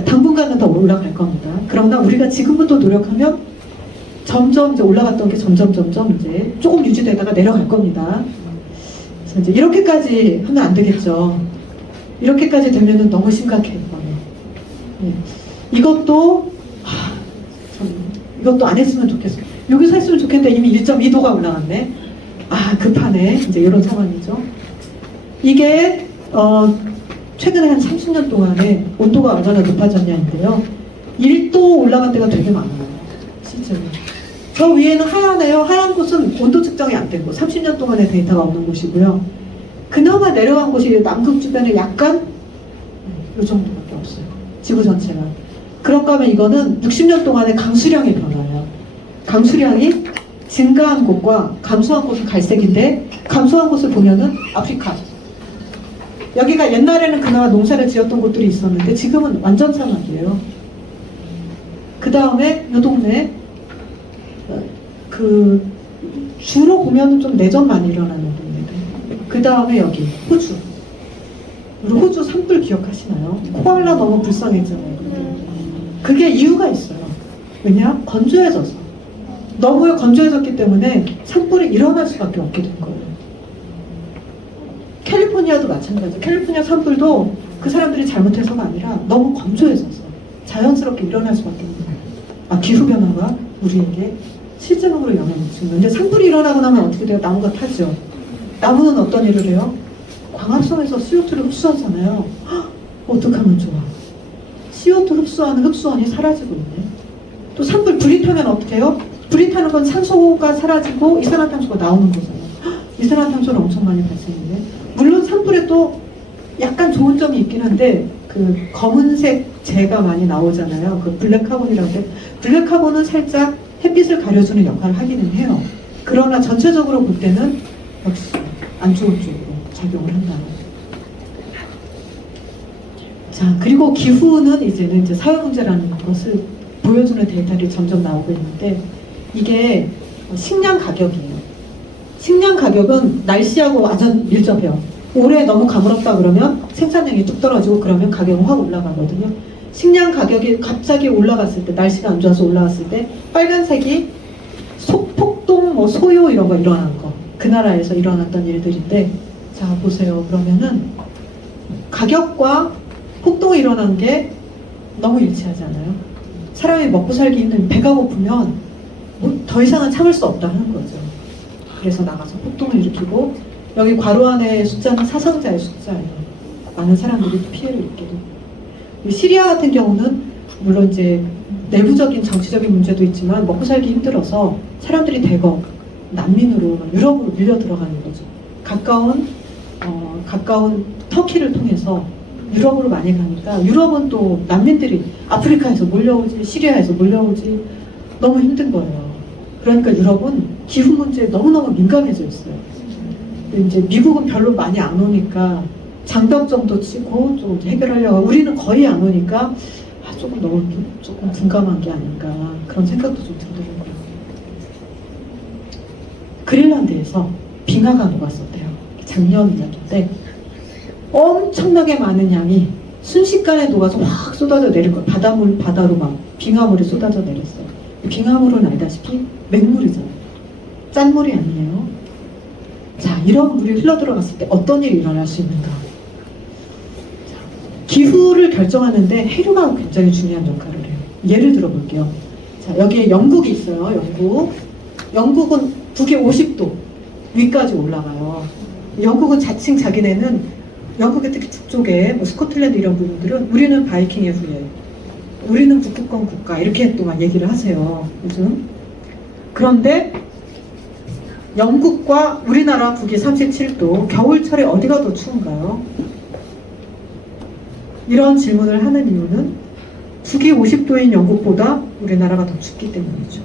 당분간은 더 올라갈 겁니다. 그러나 우리가 지금부터 노력하면 점점 이제 올라갔던 게 점점 이제 조금 유지되다가 내려갈 겁니다. 그래서 이제 이렇게까지 하면 안 되겠죠. 이렇게까지 되면은 너무 심각해요. 이것도 안 했으면 좋겠어요. 여기서 했으면 좋겠는데 이미 1.2도가 올라갔네. 급하네. 이제 이런 상황이죠. 이게 최근에 한 30년 동안에 온도가 얼마나 높아졌냐인데요. 1도 올라간 데가 되게 많아요. 실제로. 저 위에는 하얀해요. 하얀 곳은 온도 측정이 안 되고 30년 동안의 데이터가 없는 곳이고요. 그나마 내려간 곳이 남극 주변에 약간 이 정도밖에 없어요. 지구 전체가. 그런가 하면 이거는 60년 동안의 강수량의 변화예요. 강수량이 증가한 곳과 감소한 곳은 갈색인데 감소한 곳을 보면은 아프리카. 여기가 옛날에는 그나마 농사를 지었던 곳들이 있었는데 지금은 완전 사막이에요. 그 다음에 이 동네 그 주로 보면은 좀 내전 많이 일어나는 동네들. 그 다음에 여기 호주. 우리 호주 산불 기억하시나요? 코알라 너무 불쌍했잖아요. 그게 이유가 있어요. 왜냐? 건조해져서. 너무 건조해졌기 때문에 산불이 일어날 수밖에 없게 된 거예요. 캘리포니아도 마찬가지예요. 캘리포니아 산불도 그 사람들이 잘못해서가 아니라 너무 건조해져서 자연스럽게 일어날 수밖에 없는 거예요. 기후변화가 우리에게 실제적으로 영향을 미치는 거예요. 근데 산불이 일어나고 나면 어떻게 돼요? 나무가 타죠. 나무는 어떤 일을 해요? 광합성에서 CO2를 흡수하잖아요. 어떡하면 좋아. CO2 흡수하는 흡수원이 사라지고 있네. 또 산불 불이 타면 어떻게 해요? 불이 타는 건 산소가 사라지고 이산화탄소가 나오는 거잖아요. 이산화탄소는 엄청 많이 발생했네. 물론 산불에 또 약간 좋은 점이 있긴 한데 그 검은색 재가 많이 나오잖아요. 그 블랙카본이라고 해. 블랙카본은 살짝 햇빛을 가려주는 역할을 하기는 해요. 그러나 전체적으로 볼 때는 역시 안 좋은 쪽으로 작용을 한다. 자, 그리고 기후는 이제는 이제 사회 문제라는 것을 보여주는 데이터들이 점점 나오고 있는데 이게 식량 가격이에요. 식량 가격은 날씨하고 완전 밀접해요. 올해 너무 가물었다 그러면 생산량이 뚝 떨어지고 그러면 가격은 확 올라가거든요. 식량 가격이 갑자기 올라갔을 때, 날씨가 안 좋아서 올라갔을 때 빨간색이 폭동, 뭐 소요 이런 거 일어난 거, 그 나라에서 일어났던 일들인데, 자 보세요. 그러면은 가격과 폭동이 일어난 게 너무 일치하지 않아요? 사람이 먹고 살기 힘든, 배가 고프면 뭐 더 이상은 참을 수 없다 하는 거죠. 그래서 나가서 폭동을 일으키고, 여기 괄호 안의 숫자는 사상자의 숫자예요. 많은 사람들이 피해를 입게 되고. 시리아 같은 경우는 물론 이제 내부적인 정치적인 문제도 있지만 먹고 살기 힘들어서 사람들이 대거 난민으로 유럽으로 밀려 들어가는 거죠. 가까운 터키를 통해서 유럽으로 많이 가니까 유럽은 또 난민들이 아프리카에서 몰려오지, 시리아에서 몰려오지, 너무 힘든 거예요. 그러니까 유럽은 기후 문제에 너무너무 민감해져 있어요. 이제 미국은 별로 많이 안 오니까 장벽 정도 치고 좀 해결하려고, 우리는 거의 안 오니까 조금 둔감한 게 아닌가, 그런 생각도 좀 들더라고요. 그린란드에서 빙하가 녹았었대요. 작년 이야기인데 엄청나게 많은 양이 순식간에 녹아서 확 쏟아져 내릴 거예요. 바다로 막 빙하물이 쏟아져 내렸어요. 빙하물은 알다시피 맹물이잖아요. 짠물이 아니에요. 자, 이런 물이 흘러들어갔을 때 어떤 일이 일어날 수 있는가? 기후를 결정하는데 해류가 굉장히 중요한 역할을 해요. 예를 들어 볼게요. 자, 여기에 영국이 있어요. 영국은 북에 50도 위까지 올라가요. 영국은 자칭 자기네는, 영국의 특히 북쪽에 뭐 스코틀랜드 이런 부분들은 우리는 바이킹의 후예, 우리는 북극권 국가, 이렇게 또 막 얘기를 하세요. 요즘. 그런데 영국과 우리나라 북이 37도, 겨울철에 어디가 더 추운가요? 이런 질문을 하는 이유는 북이 50도인 영국보다 우리나라가 더 춥기 때문이죠.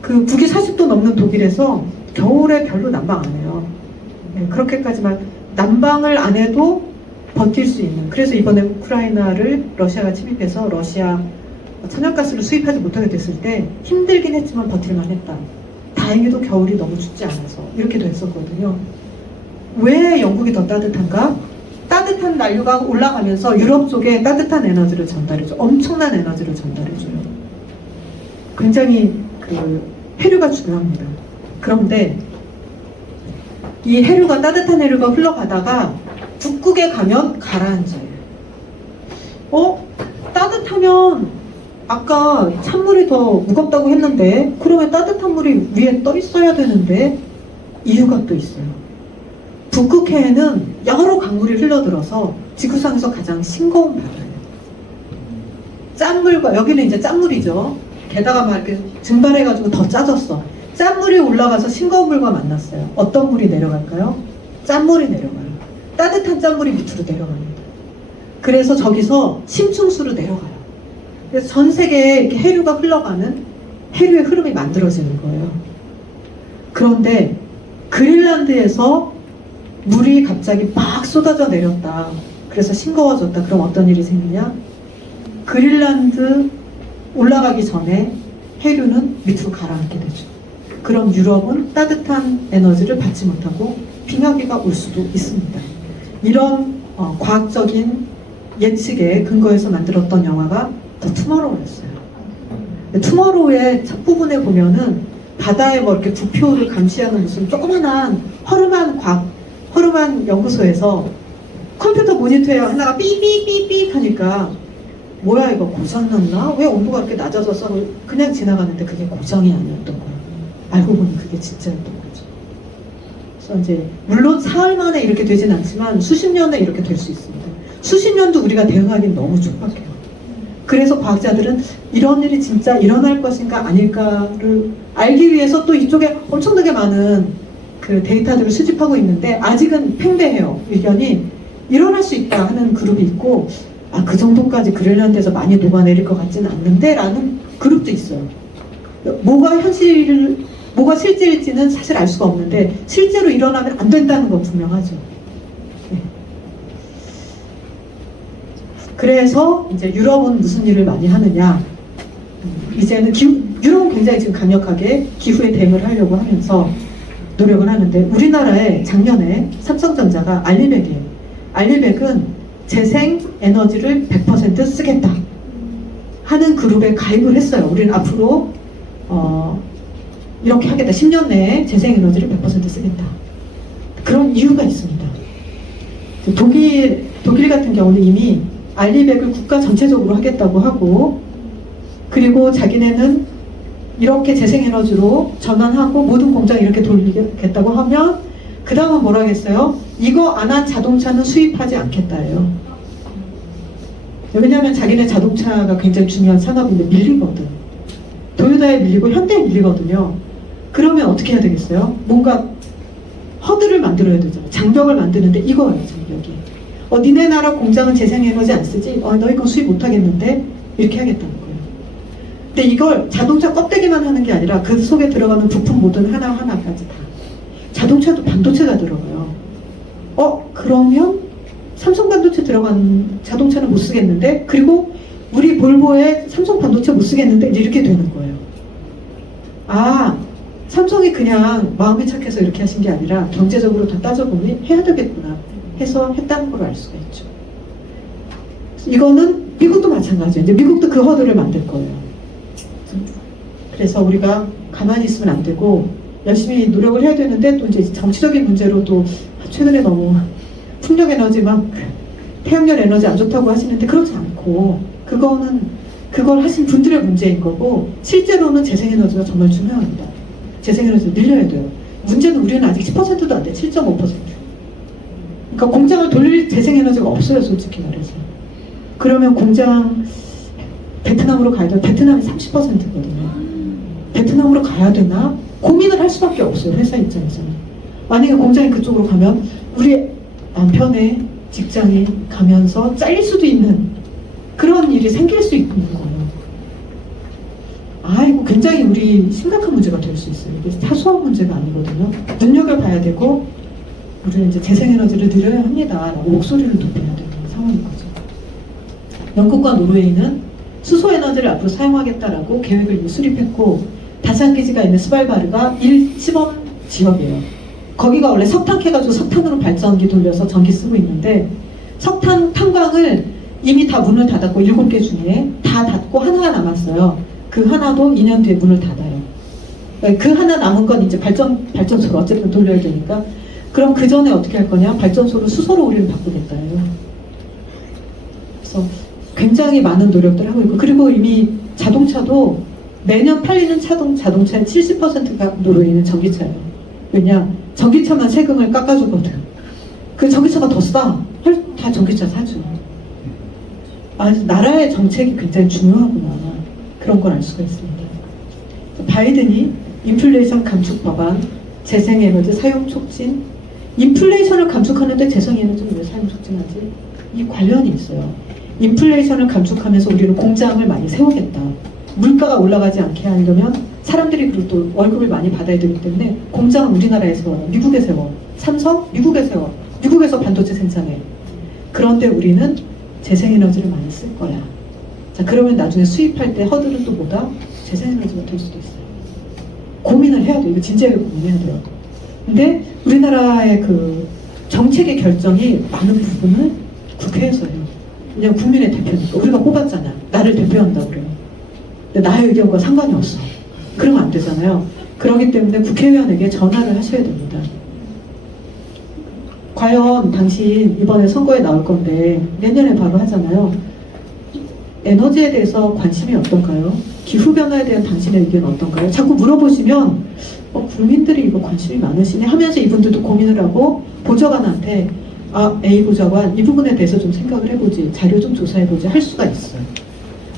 그 북이 40도 넘는 독일에서 겨울에 별로 난방 안 해요. 그렇게까지만 난방을 안 해도 버틸 수 있는, 그래서 이번에 우크라이나를 러시아가 침입해서 러시아 천연가스를 수입하지 못하게 됐을 때 힘들긴 했지만 버틸만 했다. 다행히도 겨울이 너무 춥지 않아서 이렇게 됐었거든요. 왜 영국이 더 따뜻한가? 따뜻한 난류가 올라가면서 유럽 쪽에 따뜻한 에너지를 전달해줘. 엄청난 에너지를 전달해줘요. 굉장히 해류가 중요합니다. 그런데 이 해류가, 따뜻한 해류가 흘러가다가 북극에 가면 가라앉아요. 따뜻하면 아까 찬물이 더 무겁다고 했는데 그러면 따뜻한 물이 위에 떠 있어야 되는데, 이유가 또 있어요. 북극해에는 여러 강물이 흘러들어서 지구상에서 가장 싱거운 바다예요. 짠물과, 여기는 이제 짠물이죠. 게다가 막 이렇게 증발해가지고 더 짜졌어. 짠물이 올라가서 싱거운 물과 만났어요. 어떤 물이 내려갈까요? 짠물이 내려가요. 따뜻한 짠물이 밑으로 내려갑니다. 그래서 저기서 심층수로 내려가요. 그래서 전 세계에 이렇게 해류가 흘러가는 해류의 흐름이 만들어지는 거예요. 그런데 그린란드에서 물이 갑자기 막 쏟아져 내렸다. 그래서 싱거워졌다. 그럼 어떤 일이 생기냐? 그린란드 올라가기 전에 해류는 밑으로 가라앉게 되죠. 그럼 유럽은 따뜻한 에너지를 받지 못하고 빙하기가 올 수도 있습니다. 이런 과학적인 예측에 근거해서 만들었던 영화가 더 투머로우였어요. 투머로우의 첫 부분에 보면은 바다에 뭐 이렇게 부표를 감시하는 무슨 조그만한 허름한 연구소에서 컴퓨터 모니터에 하나가 삐삐삐삐 하니까 뭐야 이거 고장났나? 왜 온도가 이렇게 낮아져서 그냥 지나가는데 그게 고장이 아니었던 거예요. 알고 보니 그게 진짜였던 거죠. 그래서 이제 물론 사흘 만에 이렇게 되진 않지만 수십 년에 이렇게 될 수 있습니다. 수십 년도 우리가 대응하기는 너무 촉박해요. 그래서 과학자들은 이런 일이 진짜 일어날 것인가 아닐까를 알기 위해서 또 이쪽에 엄청나게 많은 그 데이터들을 수집하고 있는데 아직은 팽배해요. 의견이 일어날 수 있다 하는 그룹이 있고 그 정도까지 그린란드에서 많이 녹아내릴 것 같지는 않는데 라는 그룹도 있어요. 뭐가 실제일지는 사실 알 수가 없는데 실제로 일어나면 안 된다는 건 분명하죠. 네. 그래서 이제 유럽은 무슨 일을 많이 하느냐? 이제는 유럽은 굉장히 지금 강력하게 기후에 대응을 하려고 하면서 노력을 하는데 우리나라에 작년에 삼성전자가 알리백이에요. 알리백은 재생 에너지를 100% 쓰겠다 하는 그룹에 가입을 했어요. 우리는 앞으로 이렇게 하겠다. 10년 내에 재생 에너지를 100% 쓰겠다. 그런 이유가 있습니다. 독일 같은 경우는 이미 알리백을 국가 전체적으로 하겠다고 하고 그리고 자기네는 이렇게 재생에너지로 전환하고 모든 공장 이렇게 돌리겠다고 하면 그 다음은 뭐라 하겠어요? 이거 안 한 자동차는 수입하지 않겠다예요. 왜냐하면 자기네 자동차가 굉장히 중요한 산업인데 밀리거든. 도요타에 밀리고 현대에 밀리거든요. 그러면 어떻게 해야 되겠어요? 뭔가 허들을 만들어야 되잖아요. 장벽을 만드는데 이거예요, 장벽이. 니네 나라 공장은 재생에너지 안 쓰지? 너 이거 수입 못 하겠는데? 이렇게 하겠다는 거예요. 근데 이걸 자동차 껍데기만 하는 게 아니라 그 속에 들어가는 부품 모든 하나하나까지 다. 자동차도 반도체가 들어가요. 그러면 삼성 반도체 들어간 자동차는 못 쓰겠는데? 그리고 우리 볼보에 삼성 반도체 못 쓰겠는데? 이렇게 되는 거예요. 삼성이 그냥 마음이 착해서 이렇게 하신 게 아니라 경제적으로 다 따져보니 해야 되겠구나 해서 했다는 걸 알 수가 있죠. 이거는 미국도 마찬가지예요. 이제 미국도 그 허들을 만들 거예요. 그래서 우리가 가만히 있으면 안 되고 열심히 노력을 해야 되는데 또 이제 정치적인 문제로도 최근에 너무 풍력 에너지 막 태양열 에너지 안 좋다고 하시는데 그렇지 않고 그걸 하신 분들의 문제인 거고 실제로는 재생에너지가 정말 중요합니다. 재생에너지를 늘려야 돼요. 문제는 우리는 아직 10%도 안 돼. 7.5%. 그러니까 공장을 돌릴 재생에너지가 없어요, 솔직히 말해서. 그러면 공장 베트남으로 가야 돼요. 베트남이 30%거든요. 베트남으로 가야 되나? 고민을 할 수밖에 없어요, 회사 입장에서는. 만약에 공장이 그쪽으로 가면 우리 남편의 직장에 가면서 잘릴 수도 있는 그런 일이 생길 수 있는 거예요. 이거 굉장히 우리 심각한 문제가 될 수 있어요. 이게 사소한 문제가 아니거든요. 눈여겨봐야 되고 우리는 이제 재생에너지를 늘려야 합니다. 라고 목소리를 높여야 되는 상황인 거죠. 영국과 노르웨이는 수소에너지를 앞으로 사용하겠다라고 계획을 수립했고 다시안기지가 있는 스발바르가 시범 지역이에요. 거기가 원래 석탄 캐가지고 석탄으로 발전기 돌려서 전기 쓰고 있는데 석탄 탄광을 이미 다 문을 닫았고 7개 중에 다 닫고 하나가 남았어요. 그 하나도 2년 뒤에 문을 닫아요. 그 하나 남은 건 이제 발전소로 어쨌든 돌려야 되니까 그럼 그 전에 어떻게 할 거냐? 발전소를 수소로 우리는 바꾸겠다예요. 그래서 굉장히 많은 노력들을 하고 있고 그리고 이미 자동차도 매년 팔리는 자동차의 70%가 노르웨이는 전기차예요. 왜냐? 전기차만 세금을 깎아주거든. 그 전기차가 더 싸. 다 전기차 사죠. 나라의 정책이 굉장히 중요하구나. 그런 걸 알 수가 있습니다. 바이든이 인플레이션 감축 법안, 재생에너지 사용 촉진, 인플레이션을 감축하는데 재생에너지는 왜 사용 촉진하지? 이 관련이 있어요. 인플레이션을 감축하면서 우리는 공장을 많이 세우겠다. 물가가 올라가지 않게 하려면 사람들이 그리고 또 월급을 많이 받아야 되기 때문에 공장은 우리나라에 세워, 미국에 세워, 삼성 미국에 세워, 미국에서 반도체 생산해. 그런데 우리는 재생에너지를 많이 쓸 거야. 자, 그러면 나중에 수입할 때 허들은 또 뭐다? 재생에너지가 될 수도 있어요. 고민을 해야 돼요. 이거 진지하게 고민해야 돼요. 근데 우리나라의 그 정책의 결정이 많은 부분을 국회에서 해요. 왜냐면 국민의 대표니까. 우리가 뽑았잖아. 나를 대표한다고 그래요. 근데 나의 의견과 상관이 없어. 그러면 안 되잖아요. 그렇기 때문에 국회의원에게 전화를 하셔야 됩니다. 과연 당신 이번에 선거에 나올 건데 내년에 바로 하잖아요. 에너지에 대해서 관심이 어떤가요? 기후변화에 대한 당신의 의견은 어떤가요? 자꾸 물어보시면 국민들이 이거 관심이 많으시네 하면서 이분들도 고민을 하고 보좌관한테 A 보좌관 이 부분에 대해서 좀 생각을 해보지, 자료 좀 조사해보지 할 수가 있어요.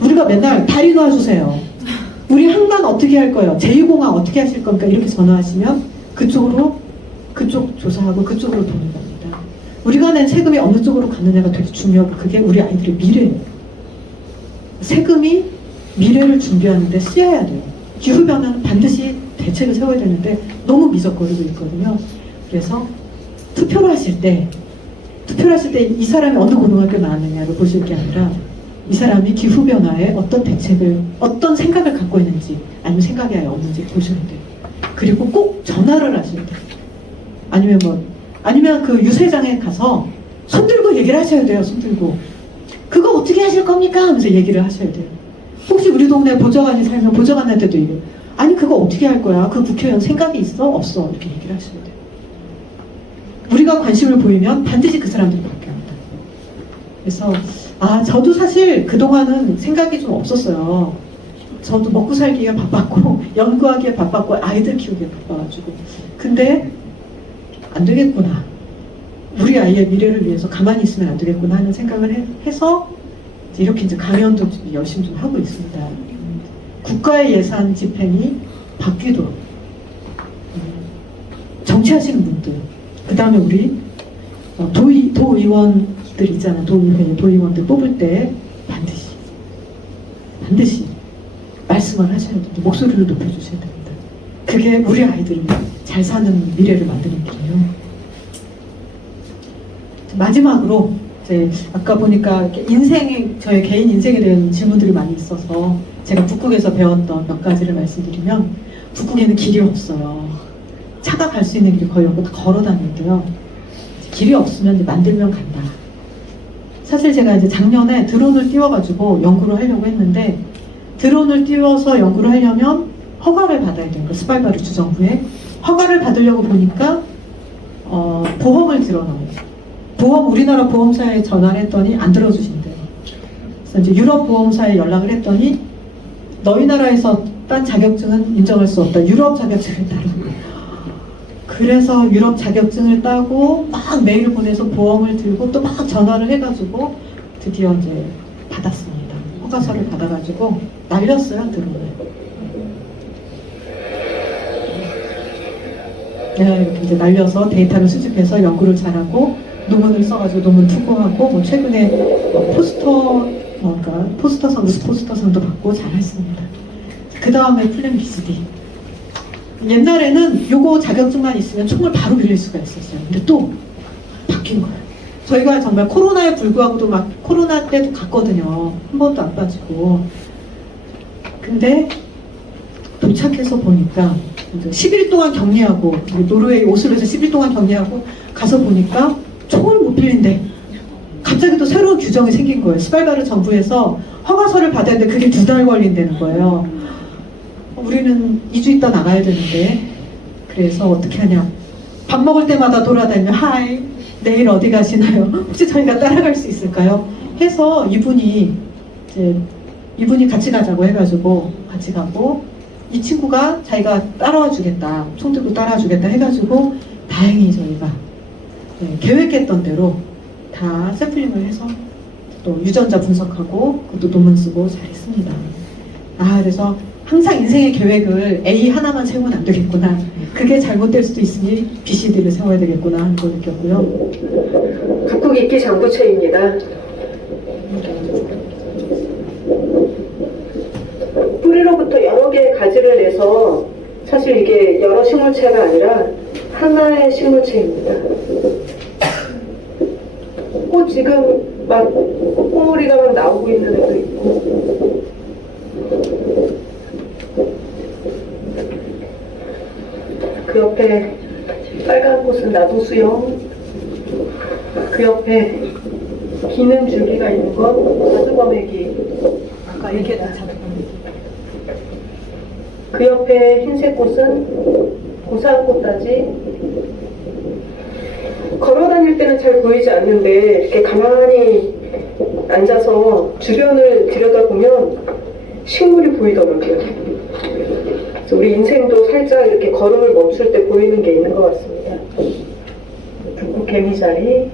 우리가 맨날 다리 놔주세요. 우리 항만 어떻게 할 거예요? 제2공항 어떻게 하실 겁니까? 이렇게 전화하시면 그쪽 조사하고 그쪽으로 보는 겁니다. 우리가 낸 세금이 어느 쪽으로 가느냐가 되게 중요하고 그게 우리 아이들의 미래예요. 세금이 미래를 준비하는데 쓰여야 돼요. 기후변화는 반드시 대책을 세워야 되는데 너무 미적거리고 있거든요. 그래서 투표를 하실 때 이 사람이 어느 고등학교 나왔느냐를 보실 게 아니라 이 사람이 기후변화에 어떤 대책을, 어떤 생각을 갖고 있는지 아니면 생각이 아예 없는지 보셔야 돼요. 그리고 꼭 전화를 하셔야 돼요. 아니면 그 유세장에 가서 손 들고 얘기를 하셔야 돼요. 손 들고. 그거 어떻게 하실 겁니까? 하면서 얘기를 하셔야 돼요. 혹시 우리 동네에 보좌관이 살면 보좌관한테도 얘기해요. 아니 그거 어떻게 할 거야? 그 국회의원 생각이 있어? 없어? 이렇게 얘기를 하셔야 돼요. 우리가 관심을 보이면 반드시 그 사람들이 바뀝니다. 그래서 저도 사실 그동안은 생각이 좀 없었어요. 저도 먹고 살기에 바빴고 연구하기에 바빴고 아이들 키우기에 바빠가지고 근데 안 되겠구나. 우리 아이의 미래를 위해서 가만히 있으면 안 되겠구나 하는 생각을 해서 이렇게 이제 강연도 좀 열심히 좀 하고 있습니다. 국가의 예산 집행이 바뀌도록 정치하시는 분들, 그 다음에 우리 도의원들 있잖아요. 도의원들 뽑을 때 반드시 말씀을 하셔야 됩니다. 목소리를 높여주셔야 됩니다. 그게 우리 아이들이 잘 사는 미래를 만드는 길이에요. 마지막으로 이제 아까 보니까 저의 개인 인생에 대한 질문들이 많이 있어서 제가 북극에서 배웠던 몇 가지를 말씀드리면 북극에는 길이 없어요. 차가 갈 수 있는 길이 거의 없고 다 걸어 다니는데요. 길이 없으면 이제 만들면 간다. 사실 제가 이제 작년에 드론을 띄워가지고 연구를 하려고 했는데 드론을 띄워서 연구를 하려면 허가를 받아야 되는 거예요. 스발바르 주정부에. 허가를 받으려고 보니까 보험을 들어놓은 우리나라 보험사에 전화를 했더니 안 들어주신대요. 그래서 이제 유럽 보험사에 연락을 했더니 너희 나라에서 딴 자격증은 인정할 수 없다. 유럽 자격증을 따르는 거예요. 그래서 유럽 자격증을 따고 막 메일을 보내서 보험을 들고 또 막 전화를 해가지고 드디어 이제 받았습니다. 허가서를 받아가지고 날렸어요, 드론을. 이렇게 이제 날려서 데이터를 수집해서 연구를 잘하고 논문을 써가지고 논문 투고하고 뭐 최근에 포스터상도 받고 잘했습니다. 그 다음에 플랜 BCD. 옛날에는 요거 자격증만 있으면 총을 바로 빌릴 수가 있었어요. 근데 또 바뀐 거예요. 저희가 정말 코로나에 불구하고도 막 코로나 때도 갔거든요. 한 번도 안 빠지고. 근데 도착해서 보니까 10일 동안 격리하고 노르웨이 오슬로에서 10일 동안 격리하고 가서 보니까 총을 못 빌린대. 갑자기 또 새로운 규정이 생긴 거예요. 스발바르 정부에서 허가서를 받아야 되는데 그게 2달 걸린다는 거예요. 우리는 2주 있다 나가야 되는데 그래서 어떻게 하냐. 밥 먹을 때마다 돌아다니며 하이 내일 어디 가시나요? 혹시 저희가 따라갈 수 있을까요? 해서 이분이 같이 가자고 해가지고 같이 가고 이 친구가 자기가 따라와 주겠다. 총 들고 따라와 주겠다 해가지고 다행히 저희가 계획했던 대로 다 샘플링을 해서 또 유전자 분석하고 그것도 논문 쓰고 잘했습니다. 그래서 항상 인생의 계획을 A 하나만 세우면 안 되겠구나. 그게 잘못될 수도 있으니 B, C, D를 세워야 되겠구나 하는 걸 느꼈고요. 북극이끼 장구체입니다. 뿌리로부터 여러 개의 가지를 내서 사실 이게 여러 식물체가 아니라 하나의 식물체입니다. 꽃 지금 막 꽃무리가 막 나오고 있는 애도 있고 그 옆에 빨간 꽃은 나도수영, 그 옆에 기는 줄기가 있는 건 자두범애기, 아까 얘기했던 자두범애기. 그 옆에 흰색 꽃은 고사꽃다지. 걸어 다닐 때는 잘 보이지 않는데 이렇게 가만히 앉아서 주변을 들여다보면 식물이 보이더라고요. 그래서 우리 인생도 살짝 이렇게 걸음을 멈출 때 보이는 게 있는 것 같습니다. 북극 개미자리.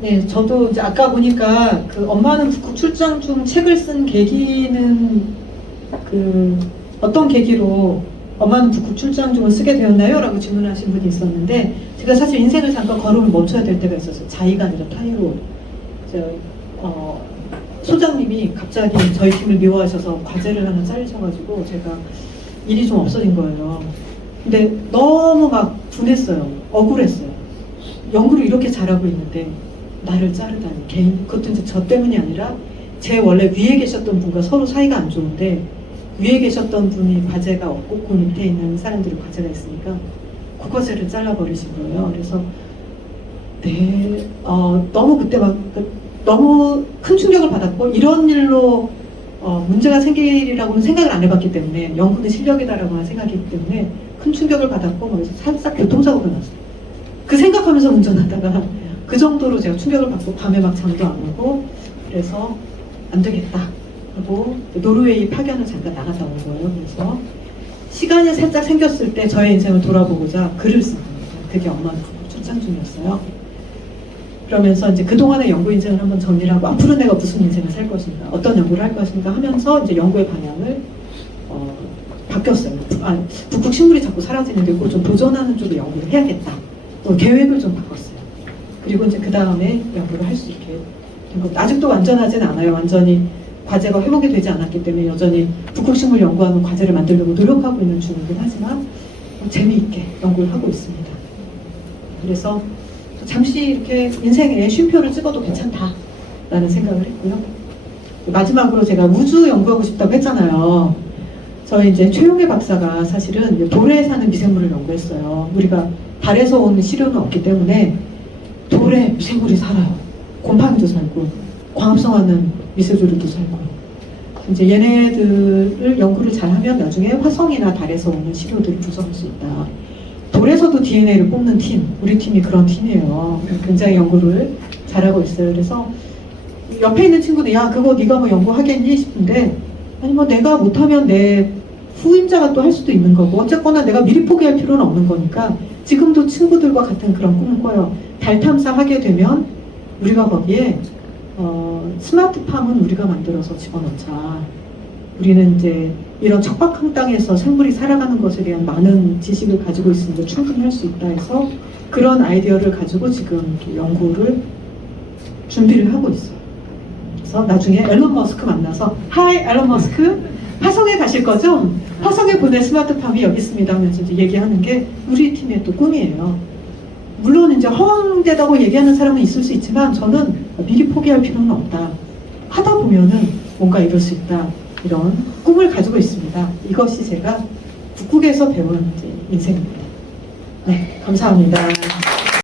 네, 저도 이제 아까 보니까 그 엄마는 북극 출장 중 책을 쓴 계기는 그 어떤 계기로 엄마는 북극 출장 중을 쓰게 되었나요? 라고 질문하신 분이 있었는데 제가 사실 인생을 잠깐 걸음을 멈춰야 될 때가 있었어요. 자의가 아니라 타의로. 소장님이 갑자기 저희 팀을 미워하셔서 과제를 하나 잘리셔가지고 제가 일이 좀 없어진 거예요. 근데 너무 막 분했어요. 억울했어요. 연구를 이렇게 잘하고 있는데 나를 자르다니. 개인, 그것도 이제 저 때문이 아니라 제 원래 위에 계셨던 분과 서로 사이가 안 좋은데 위에 계셨던 분이 과제가 없고 그 밑에 있는 사람들이 과제가 있으니까 그 과제를 잘라버리신 거예요. 그래서 네, 너무 그때 막 너무 큰 충격을 받았고 이런 일로 문제가 생기리라고는 생각을 안 해봤기 때문에 연구는 실력이다라고 생각했기 때문에 큰 충격을 받았고 막 살짝 교통사고가 났어요. 그 생각하면서 운전하다가 그 정도로 제가 충격을 받고 밤에 막 잠도 안 오고 그래서 안 되겠다 하고 노르웨이 파견을 잠깐 나갔다 온 거예요. 그래서 시간이 살짝 생겼을 때 저의 인생을 돌아보고자 글을 쓴 겁니다. 그게 엄마 출장 중이었어요. 그러면서 이제 그동안의 연구 인생을 한번 정리를 하고 앞으로 내가 무슨 인생을 살 것인가, 어떤 연구를 할 것인가 하면서 이제 연구의 방향을 바뀌었어요. 북극 식물이 자꾸 사라지는데 그걸 좀 보존하는 쪽으로 연구를 해야겠다. 또 계획을 좀 바꿨어요. 그리고 이제 그 다음에 연구를 할 수 있게 된 것. 아직도 완전하진 않아요. 완전히 과제가 회복이 되지 않았기 때문에 여전히 북극 식물 연구하는 과제를 만들려고 노력하고 있는 중이긴 하지만 재미있게 연구를 하고 있습니다. 그래서 잠시 이렇게 인생에 쉼표를 찍어도 괜찮다라는 생각을 했고요. 마지막으로 제가 우주 연구하고 싶다고 했잖아요. 저희 이제 최용해 박사가 사실은 돌에 사는 미생물을 연구했어요. 우리가 달에서 오는 시료는 없기 때문에 돌에 미생물이 살아요. 곰팡이도 살고 광합성하는 미세조류도 살고. 이제 얘네들을 연구를 잘하면 나중에 화성이나 달에서 오는 시료들을 분석할 수 있다. 돌에서도 DNA를 뽑는 팀, 우리 팀이 그런 팀이에요. 굉장히 연구를 잘하고 있어요. 그래서 옆에 있는 친구들, 야 그거 네가 뭐 연구하겠니 싶은데 아니 뭐 내가 못하면 내 후임자가 또 할 수도 있는 거고 어쨌거나 내가 미리 포기할 필요는 없는 거니까 지금도 친구들과 같은 그런 꿈을 꿔요. 달 탐사하게 되면 우리가 거기에 스마트팜은 우리가 만들어서 집어넣자. 우리는 이제 이런 척박한 땅에서 생물이 살아가는 것에 대한 많은 지식을 가지고 있으니까 충분히 할 수 있다 해서 그런 아이디어를 가지고 지금 연구를 준비를 하고 있어요. 그래서 나중에 앨런 머스크 만나서 하이 앨런 머스크 화성에 가실 거죠? 화성에 보낼 스마트팜이 여기 있습니다 하면서 이제 얘기하는 게 우리 팀의 또 꿈이에요. 물론 이제 허황되다고 얘기하는 사람은 있을 수 있지만 저는 미리 포기할 필요는 없다. 하다 보면은 뭔가 이룰 수 있다. 이런 꿈을 가지고 있습니다. 이것이 제가 북극에서 배운 인생입니다. 네, 감사합니다.